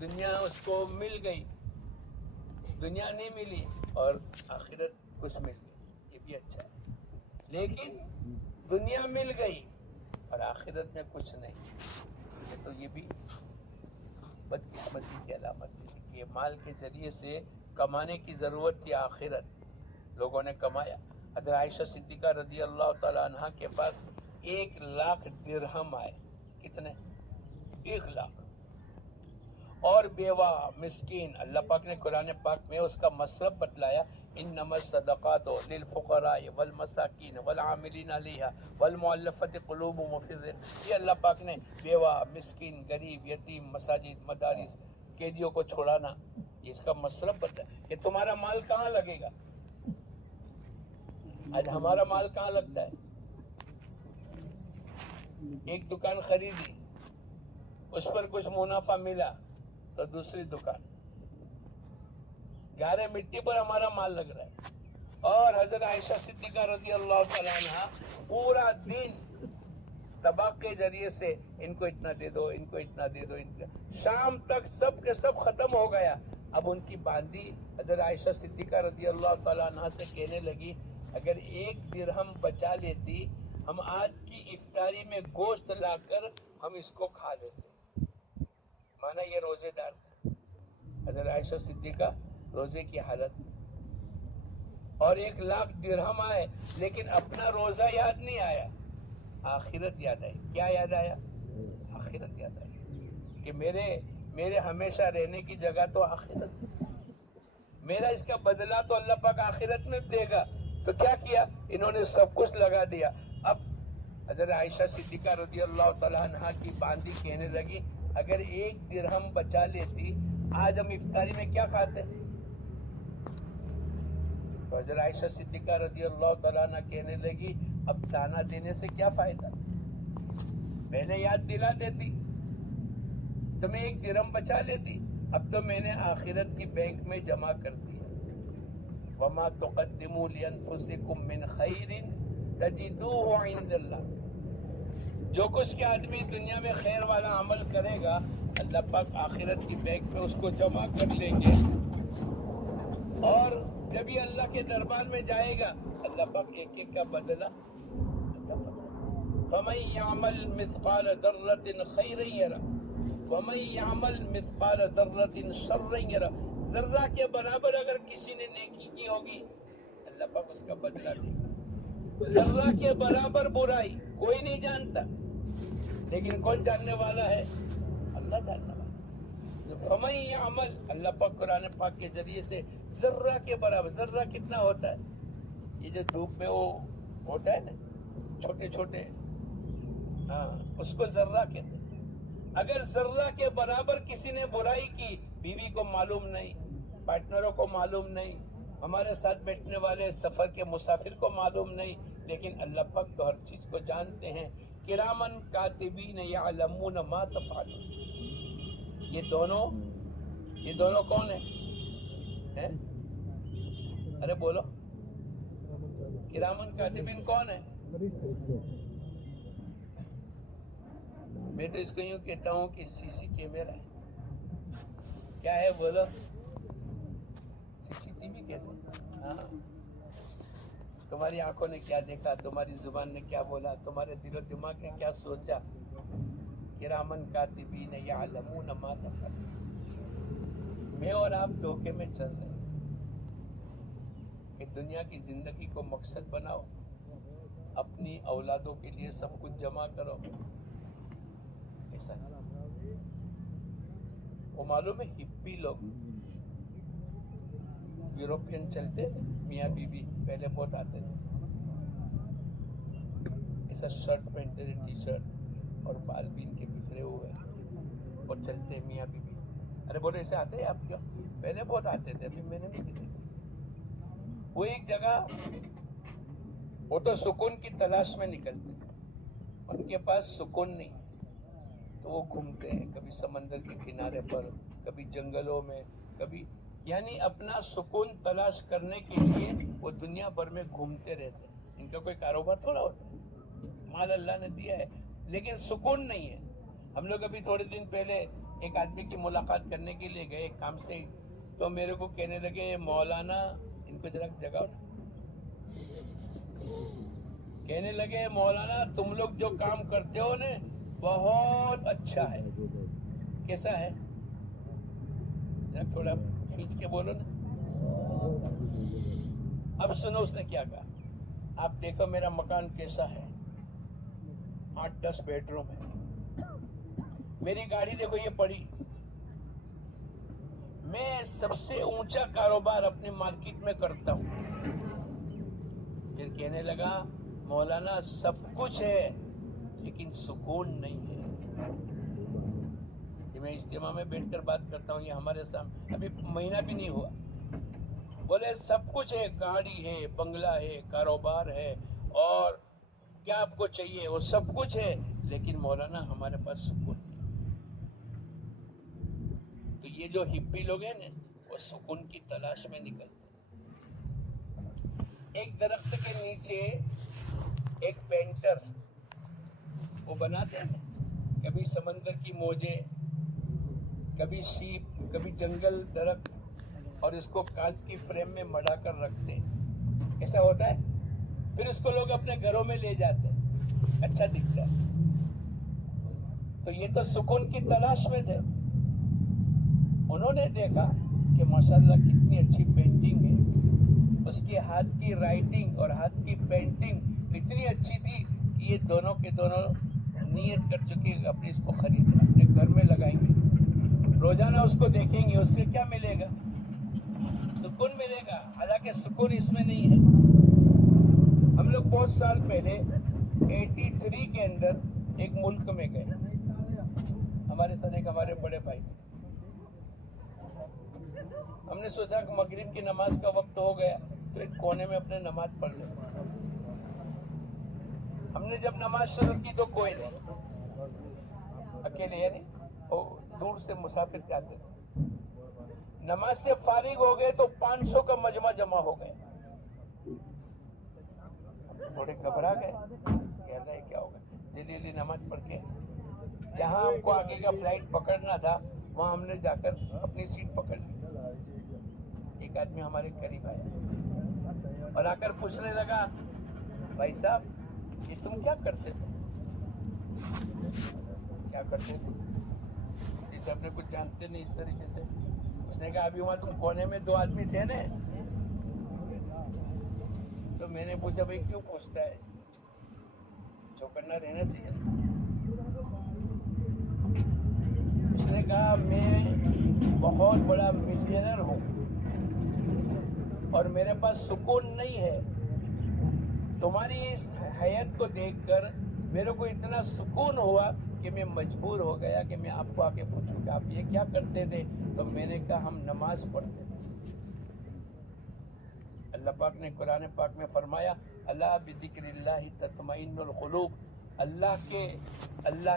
दुनिया उसको मिल गई, दुनिया नहीं मिली, और आखिरत कुछ मिल गई, ये भी अच्छा है। लेकिन दुनिया मिल गई और आखिरत में कुछ नहीं, तो ये भी बदकिस्मती की अलामत है कि ये माल के जरिए से कमाने की ज़रूरत थी, आखिरत लोगों ने कमाया। हज़रत आयशा सिद्दीक़ा रज़ी अल्लाह तआला अन्हा के पास 1 लाख दिरहम आए। कितने? 1 लाख। और बेवा, मिस्कीन, अल्लाह पाक ने कुरान पाक में उसका मसरफ बतलाया, इन्नमस सदक़ातु लिल फुक़राए वल मसाकीन वल आमिलीन अलैहा वल मुअल्लफ़ति क़ुलूबुहुम व फ़िर, ये अल्लाह पाक ने बेवा, मिस्कीन, गरीब, यतीम, मसाजिद, मदारिस, कैदियों को छुड़ाना, ये इसका मसरफ बताया कि तुम्हारा माल कहाँ लगेगा। आज हमारा माल कहाँ लगता है? एक दुकान खरीदी, उस पर कुछ मुनाफा मिला तो दूसरी दुकान, गारे मिट्टी पर हमारा माल लग रहा है। और हजरत आयशा सिद्दीक़ा रज़ी अल्लाह तआला अन्हा पूरा दिन तबाक के जरिए से इनको इतना दे दो, इनको इतना दे दो, शाम तक सब के सब खत्म हो गया। अब उनकी बांदी हजरत आयशा सिद्दीक़ा रज़ी अल्लाह तआला अन्हा से कहने लगी, अगर 1 दिरहम बचा लेती ہم آج کی افطاری میں گوشت لا کر ہم اس کو کھا لیتے، مانا یہ روزے دار تھا۔ حضرت عائشہ صدیقہ روزے کی حالت، اور 1,00,000 درہم آئے لیکن اپنا روزہ یاد نہیں آیا، آخرت یاد آئی۔ کیا یاد آیا؟ آخرت یاد آئی کہ میرے ہمیشہ رہنے کی جگہ تو آخرت، میرا اس کا بدلہ تو اللہ پاک آخرت میں دے گا۔ تو کیا کیا انہوں نے؟ سب کچھ لگا دیا۔ اب حضرت عائشہ صدیقہ رضی اللہ تعالیٰ عنہ کی باندھی کہنے لگی اگر 1 درہم بچا لیتی آج ہم افطاری میں کیا کھاتے؟ تو حضرت عائشہ صدیقہ رضی اللہ تعالیٰ عنہ کہنے لگی اب تانا دینے سے کیا فائدہ، پہلے یاد دلا دیتی تو میں 1 درہم بچا لیتی، اب تو میں نے آخرت کی بینک میں جمع کر دیا۔ وَمَا تُقَدِّمُوا لِأَنفُسِكُم مِّنْ خَيْرٍ تَجِدُوهُ عِندَ اللَّهِ، جو کچھ کہ آدمی دنیا میں خیر والا عمل کرے گا اللہ پاک آخرت کی بینک میں اس کو جمع کر لیں گے، اور جب یہ اللہ کے دربار میں جائے گا اللہ پاک ایک ایک کا بدلہ عطا فرمائے۔ فَمَن يَعْمَلْ مِثْقَالَ ذَرَّةٍ خَيْرًا يَرَهُ وَمَن يَعْمَلْ مِثْقَالَ ذَرَّةٍ شَرًّا يَرَهُ، ذرہ کے برابر اگر کسی نے نیکی کی ہوگی اللہ پاک اس کا بدلہ دے گا، ذرہ کے برابر برائی کوئی نہیں جانتا، لیکن کون جاننے والا ہے؟ اللہ جاننے والا۔ فَمَن يَعْمَلْ، اللہ پاک قرآن پاک کے ذریعے سے ذرہ کے برابر، ذرہ کتنا ہوتا ہے؟ یہ جو دھوپ میں وہ ہوتا ہے نا چھوٹے چھوٹے، ہاں اس کو ذرہ کہتے ہیں۔ اگر ذرہ کے برابر کسی نے برائی کی، بیوی کو معلوم نہیں، پارٹنروں کو معلوم نہیں، ہمارے ساتھ بیٹھنے والے سفر کے مسافر کو معلوم نہیں، لیکن اللہ پاک تو ہر چیز کو جانتے ہیں۔ کرامن کاتبین یعلمون ما تفعلون، یہ دونوں کون ہیں؟ ارے بولو، کرامن کاتبین کون ہیں؟ میں تو اس کو یوں کہتا ہوں کہ سی سی کیمرہ ہے۔ کیا ہے بولو؟ سی سی ٹی وی کہتے ہیں۔ ہاں، تمہاری آنکھوں نے کیا دیکھا، تمہاری زبان نے کیا بولا، تمہارے دل و دماغ نے کیا سوچا، کرامن کاتبین یعلمون ما تفعلون۔ میں اور آپ دھوکے میں چل رہے ہیں کہ دنیا کی زندگی کو مقصد بناؤ، اپنی اولادوں کے لیے سب کچھ جمع کرو، ایسا نہیں۔ وہ معلوم ہے ہپی لوگ یوروپین چلتے تھے، میاں بیوی پہلے بہت آتے تھے، ایسا شرٹ پہنتے تھے، ٹی شرٹ اور بال بھی ان کے بکھرے ہوئے اور چلتے میاں بیوی۔ ارے بولے ایسے آتے ہیں آپ؟ کیوں؟ پہلے بہت آتے تھے، ابھی میں نے نہیں دیکھے۔ وہ ایک جگہ، وہ تو سکون کی تلاش میں نکلتے، ان کے پاس سکون نہیں تو وہ گھومتے ہیں، کبھی سمندر کے کنارے پر، کبھی جنگلوں میں، کبھی، یعنی اپنا سکون تلاش کرنے کے لیے وہ دنیا بھر میں گھومتے رہتے ہیں۔ ان کا کوئی کاروبار تھوڑا ہوتا ہے، مال اللہ نے دیا ہے لیکن سکون نہیں ہے۔ ہم لوگ ابھی تھوڑے دن پہلے ایک آدمی کی ملاقات کرنے کے لیے گئے کام سے، تو میرے کو کہنے لگے مولانا، ان کو ذرا جگہ کہنے لگے مولانا تم لوگ جو کام کرتے ہو نا بہت اچھا ہے۔ کیسا ہے؟ تھوڑا کھینچ کے بولو نا۔ اب سنو اس نے کیا کہا، آپ دیکھو میرا مکان کیسا ہے، 8-10 بیڈ روم ہے، میری گاڑی دیکھو یہ پڑی، میں سب سے اونچا کاروبار اپنی مارکیٹ میں کرتا ہوں۔ پھر کہنے لگا مولانا سب کچھ ہے لیکن سکون نہیں ہے۔ کہ میں اجتماع میں بیٹھ کر بات کرتا ہوں، یہ ہمارے سامنے ابھی مہینہ بھی نہیں ہوا، بولے سب کچھ ہے، گاڑی ہے، بنگلہ ہے، کاروبار ہے، اور کیا آپ کو چاہیے وہ سب کچھ ہے، لیکن مولانا ہمارے پاس سکون نہیں۔ تو یہ جو ہپی لوگ ہیں نا وہ سکون کی تلاش میں نکلتے ہیں۔ ایک درخت کے نیچے ایک پینٹر وہ بناتے ہیں، کبھی سمندر کی موجیں، کبھی شیپ، کبھی جنگل درخت، اور اس کو کانچ کی فریم میں مڑا کر رکھتے ہیں، ایسا ہوتا ہے۔ پھر اس کو لوگ اپنے گھروں میں لے جاتے ہیں، अच्छा दिखता है। तो ये तो सुकून की तलाश में थे। उन्होंने देखा कि माशाल्लाह कितनी अच्छी पेंटिंग है, उसके हाथ की राइटिंग और हाथ की पेंटिंग इतनी अच्छी थी कि ये दोनों के दोनों नियत कर चुके कि अपने इसको खरीदना, अपने घर में लगाएंगे, रोजाना उसको देखेंगे, उससे क्या मिलेगा? सुकून मिलेगा। हालांकि सुकून इसमें नहीं है। हम लोग बहुत साल पहले 83 के अंदर एक मुल्क में गए, हमारे साथ एक हमारे बड़े भाई थे। हमने सोचा कि मगरिब की नमाज का वक्त हो गया तो एक कोने में अपने नमाज पढ़ ले। हमने जब नमाज शुरू की तो कोई नहीं, अकेले, यानी दूर से मुसाफिर जाते थे। नमाज से फारिग हो गए तो 500 का मजमा जमा हो गया। थोड़े घबरा गए, क्या होगा। जल्दी नमाज पढ़ के जहां हमको आगे का फ्लाइट पकड़ना था वहां हमने जाकर अपनी सीट पकड़ ली। एक आदमी हमारे करीब आया और आकर पूछने लगा, भाई साहब ये तुम क्या करते थे? क्या करते थे? जैसे अपने कुछ जानते नहीं इस तरीके से। उसने कहा अभी वहां तुम कोने में 2 आदमी थे ना। तो मैंने पूछा भाई क्यों पूछता है, चौकन्ना रहना चाहिए। उसने कहा मैं बहुत बड़ा मिलियनर हूं और मेरे पास सुकून नहीं है। तुम्हारी इस हयात को देखकर मेरे को इतना सुकून हुआ कि मैं मजबूर हो गया कि मैं आपको आके पूछूं कि आप ये क्या करते थे। तो मैंने कहा हम नमाज पढ़ते थे। अल्लाह पाक ने कुरान पाक में फरमाया, अल्लाह बिज़िक्रिल्लाहि तत्मइन्नुल क़ुलूब। अल्लाह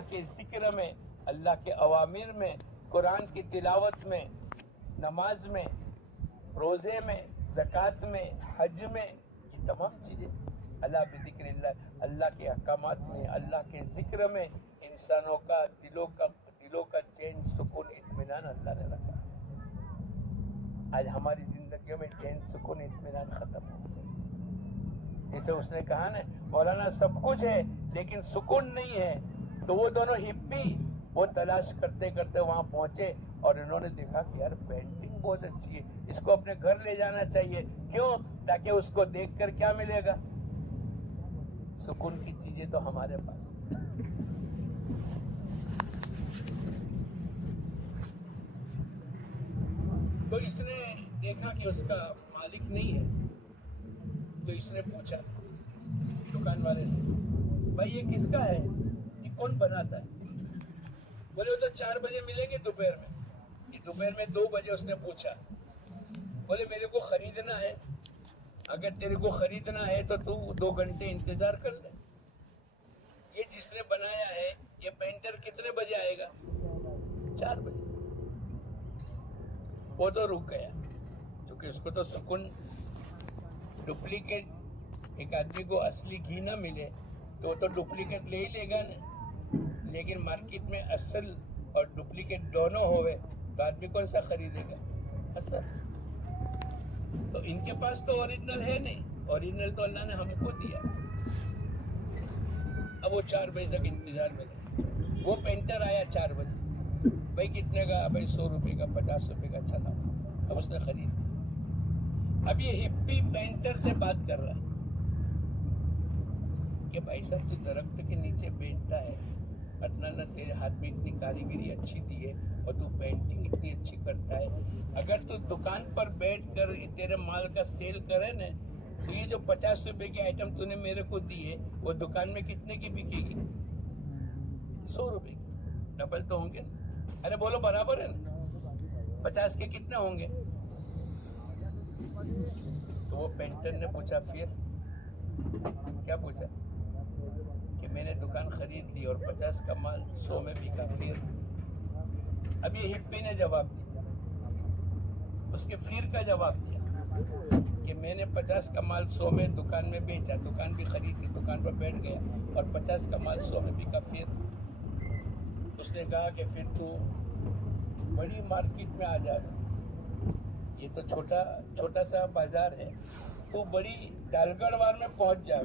के जिक्र में, अल्लाह के अवामिर में, कुरान की तिलावत में, नमाज में, रोज़े में, ज़कात में, हज में, ये तमाम चीज़ें अल्लाह बिज़िक्रिल्लाह, अल्लाह के अहकामात में, अल्लाह के जिक्र में इंसानों का दिलों का चैन, सुकून, इत्मीनान अल्लाह ने रखा। आज हमारी जिंदगियों में चैन, सुकून, इत्मीनान खत्म हो गए। जैसे उसने कहा ना, मौलाना सब कुछ है लेकिन सुकून नहीं है। तो वो दोनों हिप्पी वो तलाश करते करते वहां पहुंचे और इन्होंने देखा कि यार पेंटिंग बहुत अच्छी है, इसको अपने घर ले जाना चाहिए। क्यों? ताकि उसको देखकर क्या मिलेगा? सुकून की चीजें तो हमारे पास। तो इसने देखा कि उसका मालिक नहीं है, तो इसने पूछा दुकान वाले से, भाई ये किसका है, ये कौन बनाता है? बोले वो तो 4 बजे मिलेंगे दोपहर में। ये दोपहर में 2 बजे उसने पूछा। बोले मेरे को खरीदना है, अगर तेरे को खरीदना है तो तू 2 घंटे इंतजार कर ले। ये जिसने बनाया है ये पेंटर कितने बजे आएगा? 4 बजे। वो तो रुक गया क्योंकि उसको तो सुकून, डुप्लीकेट, एक आदमी को असली घी ना मिले तो वो तो डुप्लीकेट ले ही लेगा ना। लेकिन मार्केट में असल और डुप्लीकेट दोनों होवे तो आदमी कौन सा खरीदेगा? असल। तो इनके पास तो ओरिजिनल है नहीं, ओरिजिनल तो अल्लाह ने हमको दिया। अब वो 4 बजे तक इंतजार में रहे। वो पेंटर आया 4 बजे। भाई कितने का? भाई 100 रुपये का, 50 रुपये का। चला, अब उसने खरीद। अब ये हिप्पी पेंटर से बात कर रहा है कि भाई साहब तू दरख्त के नीचे बैठता है, पटना ना तेरे हाथ में इतनी कारीगरी अच्छी दी है और तू पेंटिंग इतनी अच्छी करता है। अगर तू दुकान पर बैठ कर तेरे माल का सेल करे ना तो ये जो 50 रुपए की आइटम तूने मेरे को दी है वो दुकान में कितने की बिकेगी? 100 रुपए की। डबल तो होंगे। अरे बोलो बराबर है ना? 50 के कितने होंगे? तो वो पेंटर ने पूछा, फिर क्या पूछा? कि मैंने दुकान खरीद ली और 50 का माल 100 में बिका। फिर अब ये हिप्पी ने जवाब दिया, उसके फिर का जवाब दिया कि मैंने 50 का माल 100 में दुकान में बेचा, दुकान भी खरीदी, दुकान पर बैठ गया और 50 का माल 100 में बिका। फिर उसने कहा कि फिर तू बड़ी मार्केट में आ जा, ये तो छोटा सा बाजार है, तू बड़ी डालगढ़वार में पहुंच जा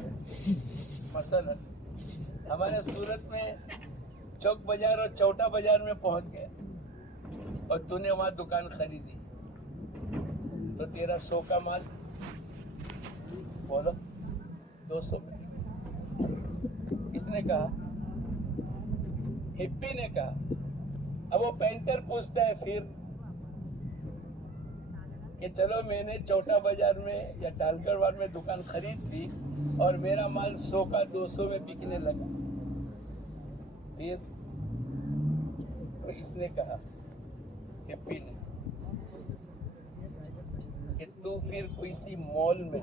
मसलन, ہمارے सूरत में चौक बाजार और चौटा बाजार में पहुंच गया और तूने वहां दुकान खरीदी तो तेरा 100 का माल बोलो 200 में। किसने कहा? हिप्पी ने कहा। अब वो पेंटर पूछता है फिर कि चलो मैंने चौटा बाजार में या टालगढ़ में दुकान खरीद ली और मेरा माल 100 का 200 में बिकने लगा, फिर तो इसने कहा हिप्पी ने कि तू फिर किसी मॉल में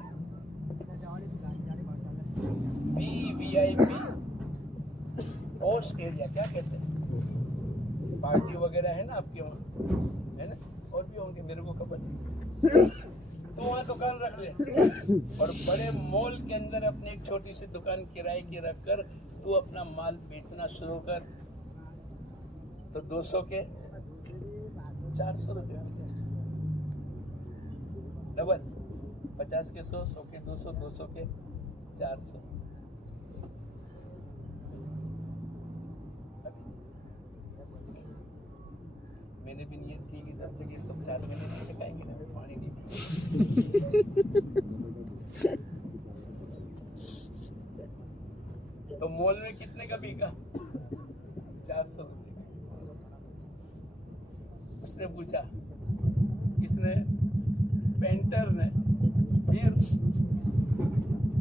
VIP पोस्ट एरिया क्या कहते हैं, पार्टी वगैरह है ना आपके वहाँ, है ना, और भी होंगे मेरे को खबर नहीं, तो वहाँ दुकान रख ले और बड़े मॉल के अंदर अपनी एक छोटी सी दुकान किराए की रख कर तू अपना माल बेचना शुरू कर। तो 200 के 400 रुपये डबल, 50 के 100, 100 के 200, 200 के 400। मैंने भी नियत की कि जब तक ये सब 4 महीने नहीं खाएंगे ना पानी नहीं पिएंगे। तो मॉल में कितने का बिका? 400 रुपये। उसने पूछा, किसने? पेंटर ने। फिर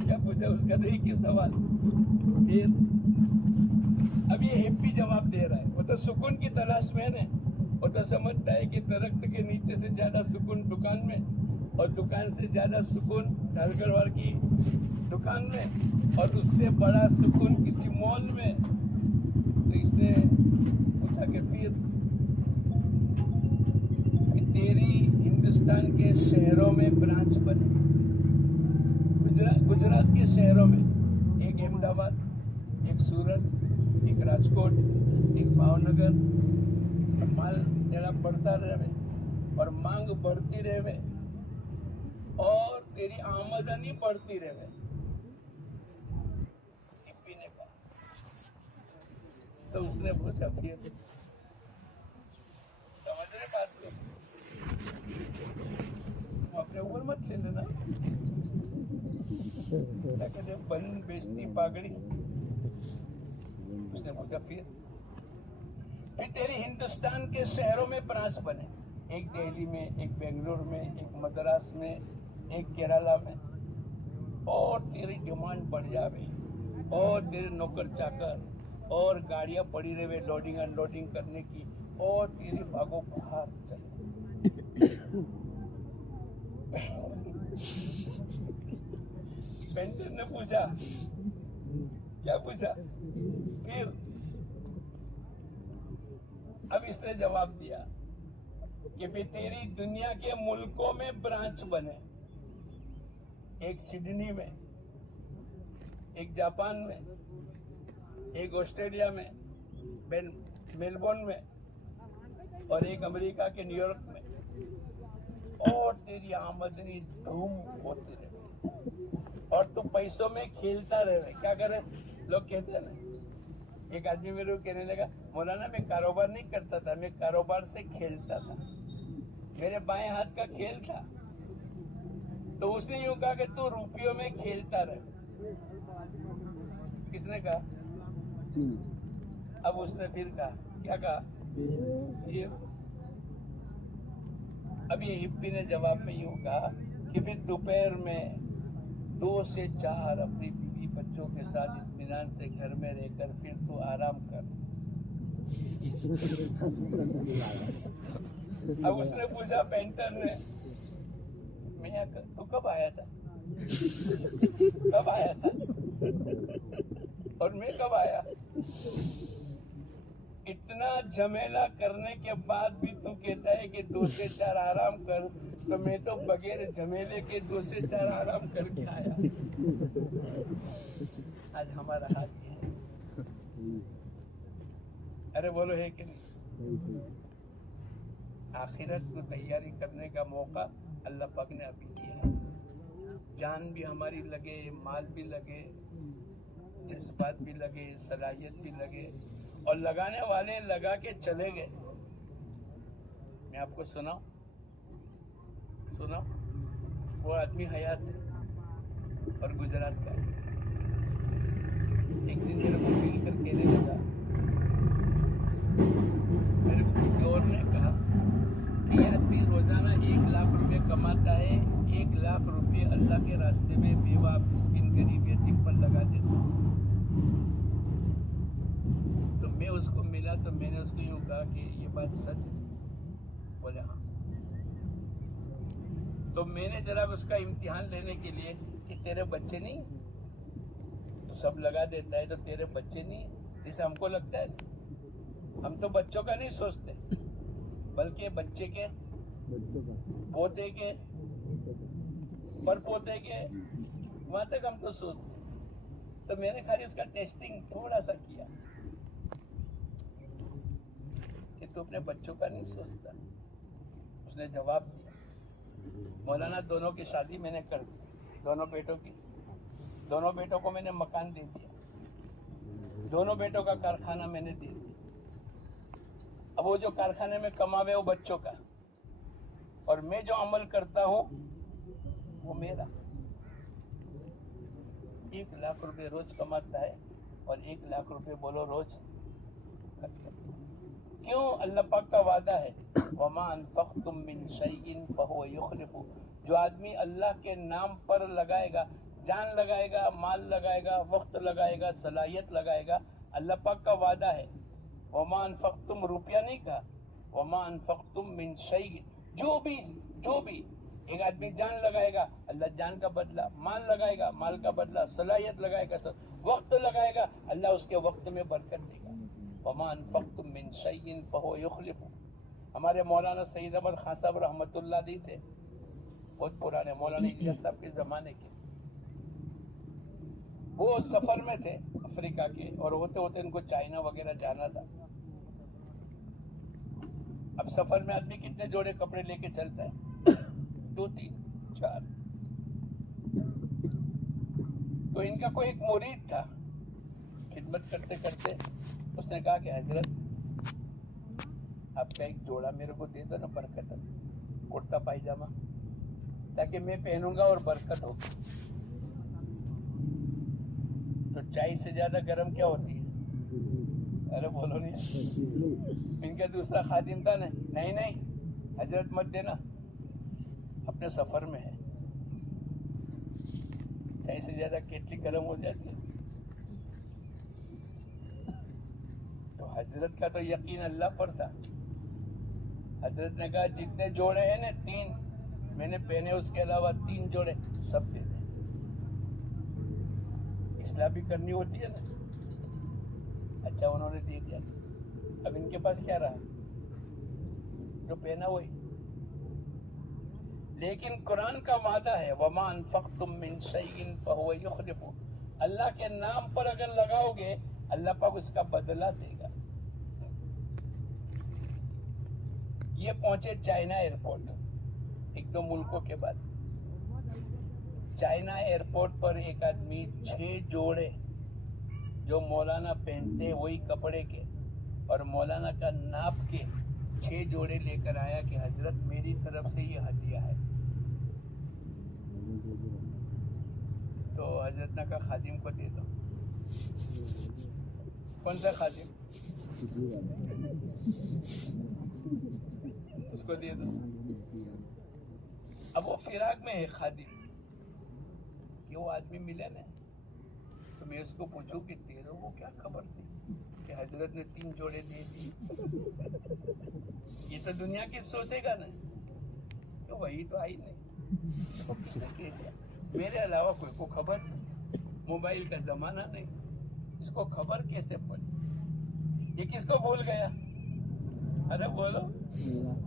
क्या पूछा उसका? तो एक ही सवाल। फिर अब ये हिप्पी जवाब दे रहा है, वो तो सुकून की तलाश में है, वो तो समझता है कि दरख्त के नीचे से ज्यादा सुकून दुकान में और दुकान से ज्यादा सुकून टालगढ़ की दुकान में और उससे बड़ा सुकून किसी मॉल में। तो इसने पूछा कि फिर तेरी हिंदुस्तान के शहरों में ब्रांच बने, गुजरात के शहरों में, एक अहमदाबाद, एक सूरत, एक राजकोट, एक भावनगर, माल तेरा बढ़ता रहे और मांग बढ़ती रहे और तेरी आमदनी बढ़ती रहे। हिप्पी ने कहा। तो उसने पूछा फिर, समझ रहे बात को? अपने ऊपर मत ले लेना, क्या कहते हैं, बन बेचती पागड़ी। उसने पूछा फिर तेरी हिंदुस्तान के शहरों में ब्रांच बने, एक दिल्ली में, एक बेंगलुरु में, एक मद्रास में, एक केरला में, और तेरी डिमांड बढ़ जावे और तेरे नौकर चाकर और गाड़ियां पड़ी रहे लोडिंग अनलोडिंग करने की और तेरी भागो बाहर चले। पेंटर ने पूछा, क्या पूछा? फिर अब इसने जवाब दिया कि फिर तेरी दुनिया के मुल्कों में ब्रांच बने, एक सिडनी में, एक जापान में, एक ऑस्ट्रेलिया में, मेलबोर्न में और एक अमेरिका के न्यूयॉर्क में, और तेरी आमदनी धूम होती रहे और तू पैसों में खेलता रहे। क्या करे? लोग कहते हैं ना, एक आदमी मेरे को कहने लगा, मौलाना मैं कारोबार नहीं करता था, मैं कारोबार से खेलता था, मेरे बाएं हाथ का खेल था। तो उसने यूं कहा कि तू रुपयों में खेलता रहे। किसने कहा? अब उसने फिर कहा, क्या कहा? फिर अब ये हिप्पी ने जवाब में यूं कहा कि फिर दोपहर में 2 से 4 अपनी बीवी बच्चों के साथ इत्मीनान से घर में रहकर फिर तू आराम कर। अब उसने पूछा पेंटर ने, मैं तू कब आया था? कब आया था? और मैं कब आया? इतना झमेला करने के बाद भी तू कहता है कि 2 से 4 आराम कर, तो मैं तो बगैर झमेले के 2 से 4 आराम करके आया। आज हमारा हाथ ये है। अरे बोलो है कि नहीं? आखिरत को तैयारी करने का मौका अल्लाह पाक ने अभी दिया है। जान भी हमारी लगे, माल भी लगे, जज्बात भी लगे, सलाहियत भी लगे, और लगाने वाले लगा के चले गए। मैं आपको सुनाऊं, वो आदमी हयात है और गुजरात का है। एक दिन मेरे को मिल कर कहने लगा, मेरे को किसी और ने कहा कि ये आदमी रोजाना 1 लाख रुपए कमाता है, 1 लाख रुपए अल्लाह के रास्ते में बेवा, मिस्किन, गरीब, यतीम पर लगा देता है। तो मैं उसको मिला तो मैंने उसको यूँ कहा कि ये बात सच है? बोले हाँ। तो मैंने जरा उसका इम्तिहान लेने के लिए कि तेरे बच्चे नहीं, तो सब लगा देता है तो तेरे बच्चे नहीं, जैसे हमको लगता है। हम तो बच्चों का नहीं सोचते, बल्कि बच्चे के, पोते के, पर पोते के, वहां तक हम तो सोचते। तो मैंने खाली उसका टेस्टिंग थोड़ा सा किया कि तू अपने बच्चों का नहीं सोचता। उसने जवाब दिया, मौलाना दोनों की शादी मैंने कर दी, दोनों बेटों को मैंने मकान दे दिया, दोनों बेटों का कारखाना मैंने दे दिया। अब वो जो कारखाने में कमावे वो बच्चों का, और मैं जो अमल करता हूँ वो मेरा। 1 लाख रुपए रोज कमाता है और 1 लाख रुपए बोलो रोज खर्च करता है। क्यों? अल्लाह पाक का वादा है, वमा अनफक़्तुम मिन शैइन फहुव युख़्लिफ़ु। जो आदमी अल्लाह के नाम पर लगाएगा, जान लगाएगा, माल लगाएगा, वक्त लगाएगा, सलाहियत लगाएगा, अल्लाह पाक का वादा है, वमा अनफक़्तुम, रुपया नहीं कहा, वमा अनफक़्तुम मिन शैइन, जो भी एक आदमी जान लगाएगा, अल्लाह जान का बदला, माल लगाएगा, माल का बदला, सलाहियत लगाएगा, वक्त लगाएगा, अल्लाह उसके वक्त में बरकत देगा। वमा अनफक़्तुम मिन शैइन फहुव युख़्लिफ़ु। हमारे मौलाना सईद अहमद खान साहब रहमतुल्लाह अलैह थे, बहुत पुराने मौलाना इलियास साहब के जमाने के। वो सफर में थे अफ्रीका के, और होते होते इनको चाइना वगैरह जाना था। अब सफर में आदमी कितने जोड़े कपड़े लेके चलता है? 2, 3, 4। तो इनका कोई एक मुरीद था, खिदमत करते करते उसने कहा कि हजरत आपका एक जोड़ा मेरे को दे दो ना, बरकत, कुर्ता पायजामा, ताकि मैं पहनूंगा और बरकत होगी। तो चाय से ज्यादा गर्म क्या होती है? अरे बोलो नहीं। इनका दूसरा खादिम था ना, नहीं हजरत मत देना, अपने सफर में है, चाय से ज्यादा केतली गर्म हो जाती है। तो हजरत का तो यकीन अल्लाह पर था। हजरत ने कहा जितने जोड़े हैं ना, 3 मैंने पहने, उसके अलावा 3 जोड़े सब दे दे। इस्लाह भी करनी होती है ना। अच्छा, उन्होंने दे दिया। अब इनके पास क्या रहा? जो पहना वही। लेकिन कुरान का वादा है, वमा अनफक़्तुम मिन शैइन फहुव युख़्लिफ़ु। अल्लाह के नाम पर अगर लगाओगे, अल्लाह पाक उसका बदला देगा। ये पहुंचे चाइना एयरपोर्ट, 1-2 मुल्कों के बाद। चाइना एयरपोर्ट पर एक आदमी 6 जोड़े जो मौलाना पहनते वही कपड़े के और मौलाना का नाप के 6 जोड़े लेकर आया कि हजरत मेरी तरफ से ये हदिया है। तो हजरत ने कहा खादिम को दे दो। कौन सा खादिम? उसको दे दो। अब वो फिराक में है खादिम, कि वो आदमी मिले ना, तो मैं उसको पूछूं कि तेरे को क्या खबर थी कि हजरत ने 3 जोड़े दे दिए? ये तो दुनिया की सोचेगा ना, तो वही तो आई नहीं, तो किसने कह दिया? मेरे अलावा कोई को खबर नहीं, मोबाइल का जमाना नहीं, इसको खबर कैसे पड़ी? ये किसको भूल गया? अरे बोलो,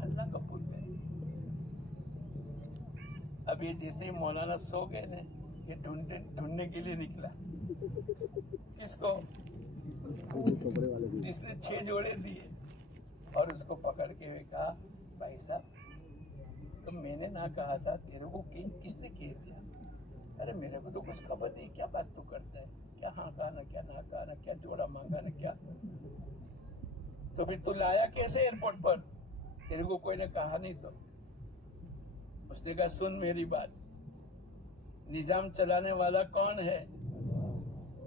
अल्लाह को भूल गया। अब ये जैसे ही मौलाना सो गए ना, ये ढूंढने के लिए निकला। किसको? जिसने 6 जोड़े दिए, और उसको पकड़ के हुए कहा, भाई साहब तो मैंने ना कहा था, तेरे को किसने कह दिया? अरे मेरे को तो कुछ खबर नहीं, क्या बात तू करता है? क्या हाँ कहा ना, क्या ना कहा ना, क्या जोड़ा मांगा ना, क्या। तो फिर तू लाया कैसे एयरपोर्ट पर, तेरे को कोई ने कहा नहीं तो। उसने कहा सुन मेरी बात, निजाम चलाने वाला कौन है?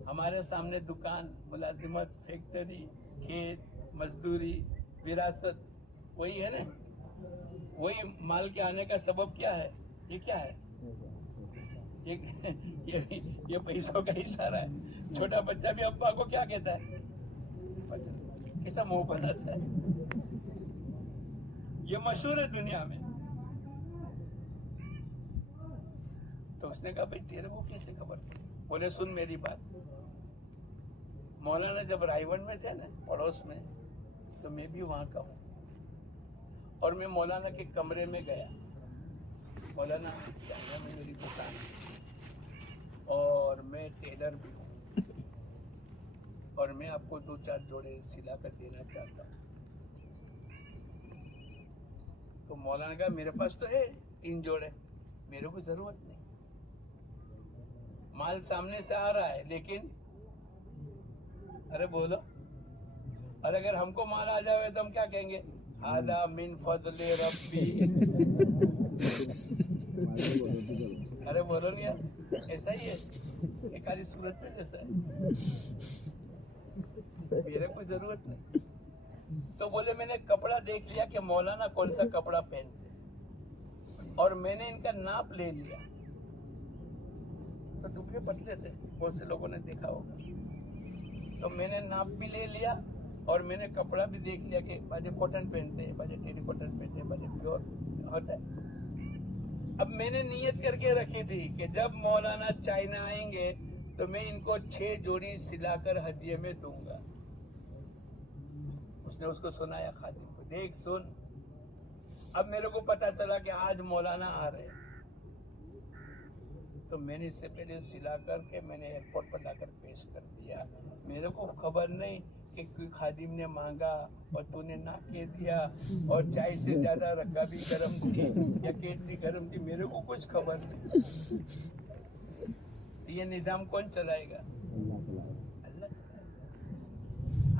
हमारे सामने दुकान, मुलाजिमत, फैक्ट्री, खेत, मजदूरी, विरासत, वही है ना। वही माल के आने का सबब क्या है? ये क्या है? ये पैसों का इशारा है। छोटा बच्चा भी अब्बा को क्या कहता है? कैसा मुंह बनाता है। ये मशहूर है दुनिया में। तो उसने कहा भाई तेरे को कैसे खबर? बोले सुन मेरी बात, मौलाना जब रायगढ़ में थे ना, पड़ोस में, तो मैं भी वहां का हूँ। और मैं मौलाना के कमरे में गया। मौलाना चाइना में मेरी दुकान है और मैं टेलर भी हूँ, और मैं आपको 2-4 जोड़े सिला कर देना चाहता हूँ। तो मौलाना कहा मेरे पास तो है 3 जोड़े, मेरे को जरूरत नहीं। माल सामने से आ रहा है, लेकिन अरे बोलो, और अगर हमको माल आ जाए तो हम क्या कहेंगे? आला मिन फजले रब्बी। अरे बोलो नहीं यार, ऐसा ही है, एक आधी सूरत में जैसा है। मेरे को जरूरत नहीं। तो बोले मैंने कपड़ा देख लिया कि मौलाना कौन सा कपड़ा पहनते, और मैंने इनका नाप ले लिया। तो दुबले पतले थे, बहुत से लोगों ने देखा होगा। तो मैंने नाप भी ले लिया और मैंने कपड़ा भी देख लिया कि बाजे कॉटन पहनते हैं, बाजे टेरी कॉटन पहनते हैं, बाजे प्योर होता है। अब मैंने नियत करके रखी थी कि जब मौलाना चाइना आएंगे तो मैं इनको 6 जोड़ी सिलाकर हदिये में दूंगा। उसने उसको सुनाया खादिम को, देख सुन, अब मेरे को पता चला कि आज मौलाना आ रहे हैं। तो मैंने इससे पहले सिला करके मैंने एयरपोर्ट पर लाकर पेश कर दिया। मेरे को खबर नहीं कि कोई खादिम ने मांगा और तूने ना कह दिया, और चाय से ज्यादा रखा भी गर्म थी या केतली गर्म थी, मेरे को कुछ खबर नहीं। ये निजाम कौन चलाएगा? अल्लाह।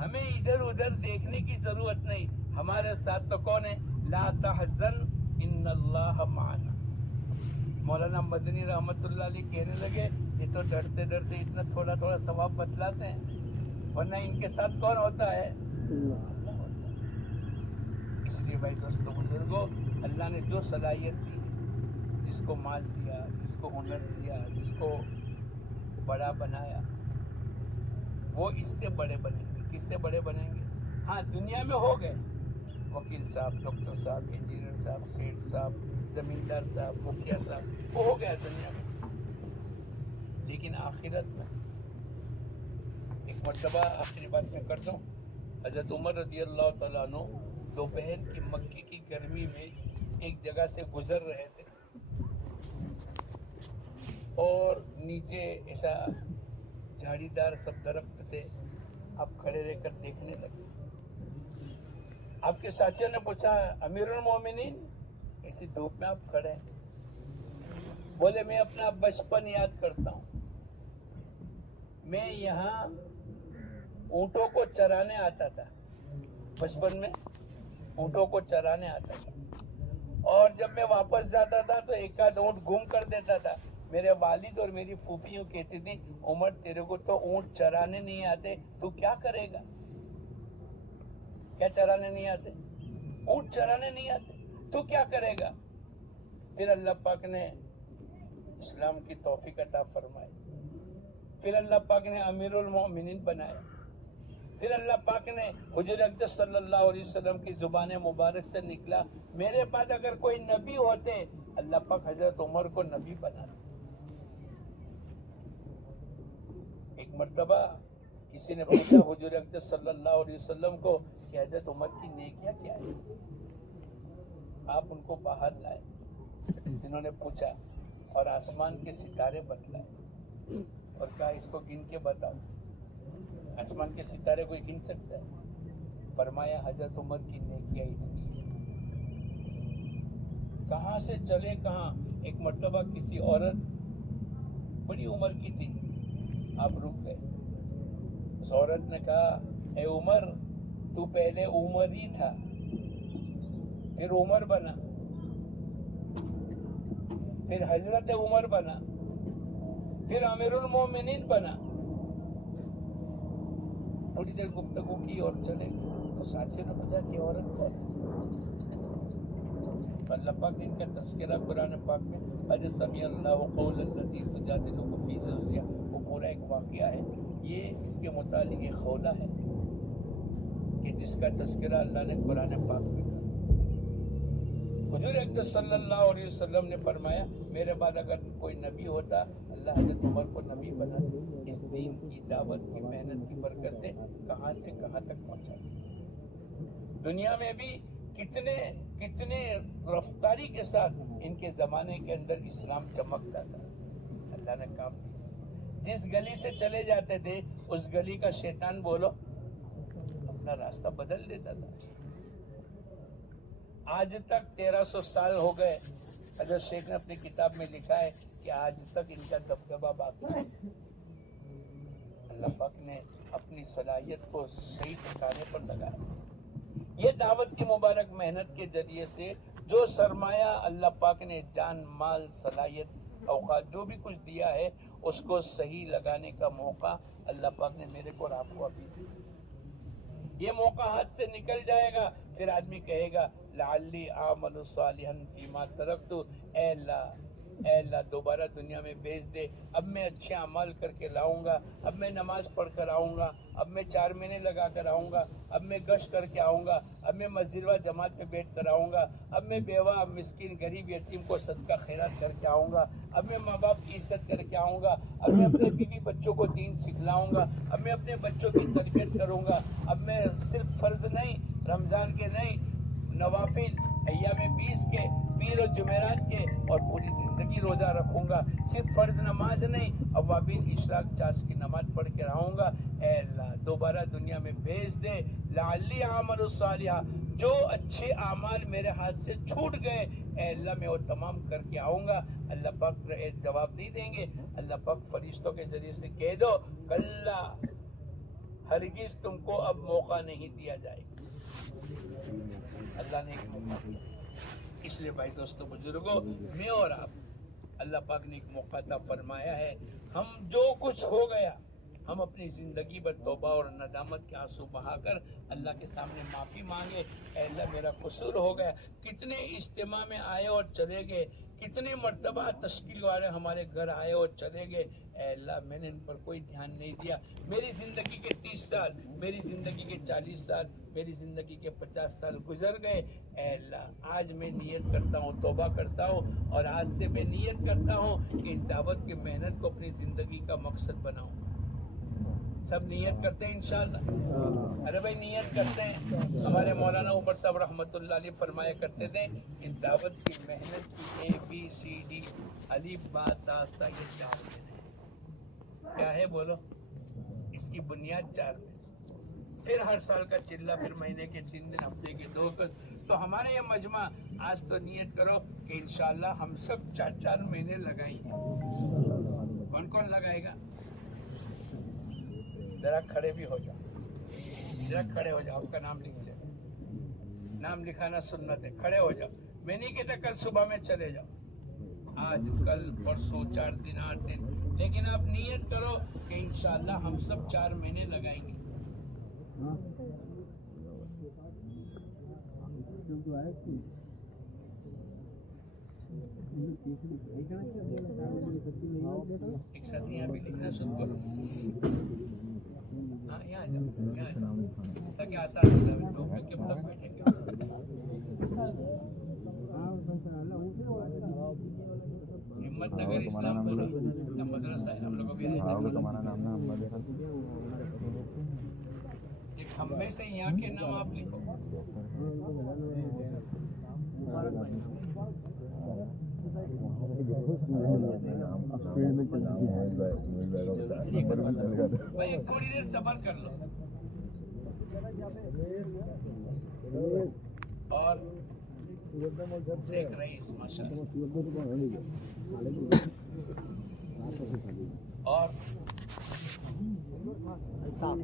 हमें इधर उधर देखने की जरूरत नहीं। हमारे साथ तो कौन है? ला तहज़न इन्नल्लाह माना। मौलाना मदनी रहमतुल्लाह अलैह कहने लगे ये तो डरते डरते इतना थोड़ा थोड़ा सवाब बतलाते हैं, वरना इनके साथ कौन होता है? इसलिए भाई दोस्तों बुजुर्गों, अल्लाह ने जो सलाहियत दी, जिसको माल दिया, जिसको हुनर दिया, जिसको बड़ा बनाया, वो इससे बड़े बनेंगे। किससे बड़े बनेंगे? हाँ, दुनिया में हो गए वकील साहब, डॉक्टर साहब, इंजीनियर साहब, सेठ साहब, जमींदार साहब, मुखिया साहब, वो हो गया दुनिया में। लेकिन आखिरत में एक मर्तबा, आखिरी बात मैं करता हूँ, हजरत उमर रज़ी अल्लाह तआला अन्हु दोपहर की मक्की की गर्मी में एक जगह से गुजर रहे थे और नीचे ऐसा झाड़ीदार सब दरख्त थे। आप खड़े रहकर देखने लगे। आपके साथियों ने पूछा अमीरुल मोमिनीन, ऐसी धूप में आप खड़े हैं? बोले मैं अपना बचपन याद करता हूँ। मैं यहाँ ऊँटों को चराने आता था, बचपन में ऊँटों को चराने आता था, और जब मैं वापस जाता था तो एक आध ऊँट गुम कर देता था। मेरे वालिद और मेरी फूफी यूँ कहती थी, उमर तेरे को तो ऊँट चराने नहीं आते, तू क्या करेगा? क्या चराने नहीं आते? ऊँट चराने नहीं आते, तू क्या करेगा? फिर अल्लाह पाक ने इस्लाम की तौफीक अता फरमाई, फिर अल्लाह पाक ने अमीरुल मोमिनीन बनाया, फिर अल्लाह पाक ने हुजूर अक़दस सल्लल्लाहु अलैहि वसल्लम की जुबान मुबारक से निकला, मेरे पास अगर कोई नबी होते, अल्लाह पाक हजरत उमर को नबी बना। एक मर्तबा किसी ने पूछा हुजूर अक़दस सल्लल्लाहु अलैहि वसल्लम को कि हजरत उमर की नेकियां क्या है? आप उनको बाहर लाए। जिन्होंने पूछा और आसमान के सितारे बतलाए और कहा इसको गिन के बताओ। आसमान के सितारे कोई गिन सकता है? फरमाया हजरत उमर की नेकियां इतनी है। कहां से चले कहां। एक मर्तबा किसी औरत बड़ी उम्र की थी, آپ رک گئے. اس عورت نے کہا اے عمر تو پہلے عمر ہی تھا, پھر عمر بنا, پھر حضرت عمر بنا, پھر امیر المومنین بنا. تھوڑی دیر گفتگو کی اور چلے گئے. تو ساتھی نے پوچھا کہ عورت کون ہے؟ اللہ پاک نے ان کا تذکرہ قرآن پاک میں قد سمع اللہ قول التی تجادلک فی زوجہا, وہ پورا ایک واقعہ ہے. یہ اس کے متعلق ایک خولہ ہے کہ جس کا تذکرہ اللہ نے قرآن پاک میں کہا. حضور اقدس صلی اللہ علیہ وسلم نے فرمایا میرے بعد اگر کوئی نبی ہوتا اللہ حضرت عمر کو نبی بنا دے. اس دین کی دعوت کی محنت کی برکت سے کہاں تک پہنچا. دنیا میں بھی کتنے رفتاری کے ساتھ ان کے زمانے کے اندر اسلام چمکتا تھا. اللہ نے کام دیا. جس گلی سے چلے جاتے تھے اس گلی کا شیطان بولو اپنا راستہ بدل دیتا تھا. آج تک 1300 سال ہو گئے. حضرت شیخ نے اپنی کتاب میں لکھا ہے کہ آج تک ان کا دبدبہ باقی ہے. اللہ پاک نے اپنی صلاحیت کو صحیح ٹھکانے پر لگایا. یہ دعوت کی مبارک محنت کے ذریعے سے جو سرمایہ اللہ پاک نے جان مال صلاحیت اوقات جو بھی کچھ دیا ہے اس کو صحیح لگانے کا موقع اللہ پاک نے میرے کو اور آپ کو ابھی دیا. یہ موقع ہاتھ سے نکل جائے گا پھر آدمی کہے گا لعلی اعمل صالحا فیما ترکت. اے اللہ دوبارہ دنیا میں بھیج دے. اب میں اچھے اعمال کر کے لاؤں گا. اب میں نماز پڑھ کر آؤں گا. اب میں 4 مہینے لگا کر آؤں گا. اب میں گشت کر کے آؤں گا. اب میں مسجد و جماعت میں بیٹھ کر آؤں گا. اب میں بیوہ مسکین غریب یتیم کو صدقہ خیرات کر کے آؤں گا. اب میں ماں باپ کی عزت کر کے آؤں گا. اب میں اپنے بیوی بچوں کو دین سکھلاؤں گا. اب میں اپنے بچوں کی تربیت کروں گا. اب میں صرف فرض نہیں رمضان کے نہیں نوافل ایام 20 کے پیر و جمعرات کے اور پوری زندگی روزہ رکھوں گا. صرف فرض نماز نہیں اوابین اشراق چاش کی نماز پڑھ کے رہوں گا. اے اللہ دوبارہ دنیا میں بھیج دے. لعلی اعمل صالحا, جو اچھے اعمال میرے ہاتھ سے چھوٹ گئے اے اللہ میں وہ تمام کر کے آؤں گا. اللہ پاک جواب نہیں دیں گے. اللہ پاک فرشتوں کے ذریعے سے کہہ دو کلا ہرگز تم کو اب موقع نہیں دیا جائے گا. اللہ نے ایک موقع دیا. اس لیے بھائی دوستو بزرگوں میں اور آپ اللہ پاک نے ایک موقع عطا فرمایا ہے. ہم جو کچھ ہو گیا ہم اپنی زندگی پر توبہ اور ندامت کے آنسو بہا کر اللہ کے سامنے معافی مانگے. اے اللہ میرا قصور ہو گیا. کتنے اجتماع میں آئے اور چلے گئے, کتنے مرتبہ تشکیل والے ہمارے گھر آئے اور چلے گئے. اے اللہ میں نے ان پر کوئی دھیان نہیں دیا. میری زندگی کے 30 سال, میری زندگی کے 40 سال, میری زندگی کے 50 سال گزر گئے. اے اللہ آج میں نیت کرتا ہوں, توبہ کرتا ہوں, اور آج سے میں نیت کرتا ہوں کہ اس دعوت کی محنت کو اپنی زندگی کا مقصد بناؤں. سب نیت کرتے ہیں انشاءاللہ. ارے بھائی نیت کرتے ہیں. ہمارے مولانا اوپر صاحب رحمۃ اللہ علیہ فرمایا کرتے تھے اس دعوت کی محنت کی ABCD الف با تا سا یہ 4 ہیں. کیا ہے بولو؟ اس کی بنیاد 4 ہے. پھر ہر سال کا چلہ, پھر مہینے کے 3 دن, ہفتے کے 2 دن. تو ہمارے یہ مجمع آج تو نیت کرو کہ انشاءاللہ ہم سب 4 مہینے لگائیں گے. کون کون لگائے گا؟ ذرا کھڑے بھی ہو جاؤ, ذرا کھڑے ہو جاؤ. آپ کا نام لکھ لیں. نام لکھانا سنت ہے. کھڑے ہو جاؤ. میں نہیں کہتا کل صبح میں چلے جاؤ, آج کل پرسوں 4 دن 8 دن, لیکن آپ نیت کرو کہ انشاءاللہ ہم سب 4 مہینے لگائیں گے. ایک ساتھ یہاں بھی لکھنا شروع کرو. ہاں یہاں جاؤ تاکہ آسان ہو جائے. 2 منٹ کے تک بیٹھیں گے. ہمت نگر اسلام کا مدرسہ ہے. ہم لوگ بھی ایک ہم میں سے یہاں کے نام آپ لکھو. بھائی تھوڑی دیر صبر کر لو. اور شیخ رئیس ماشاءاللہ. اور الطاف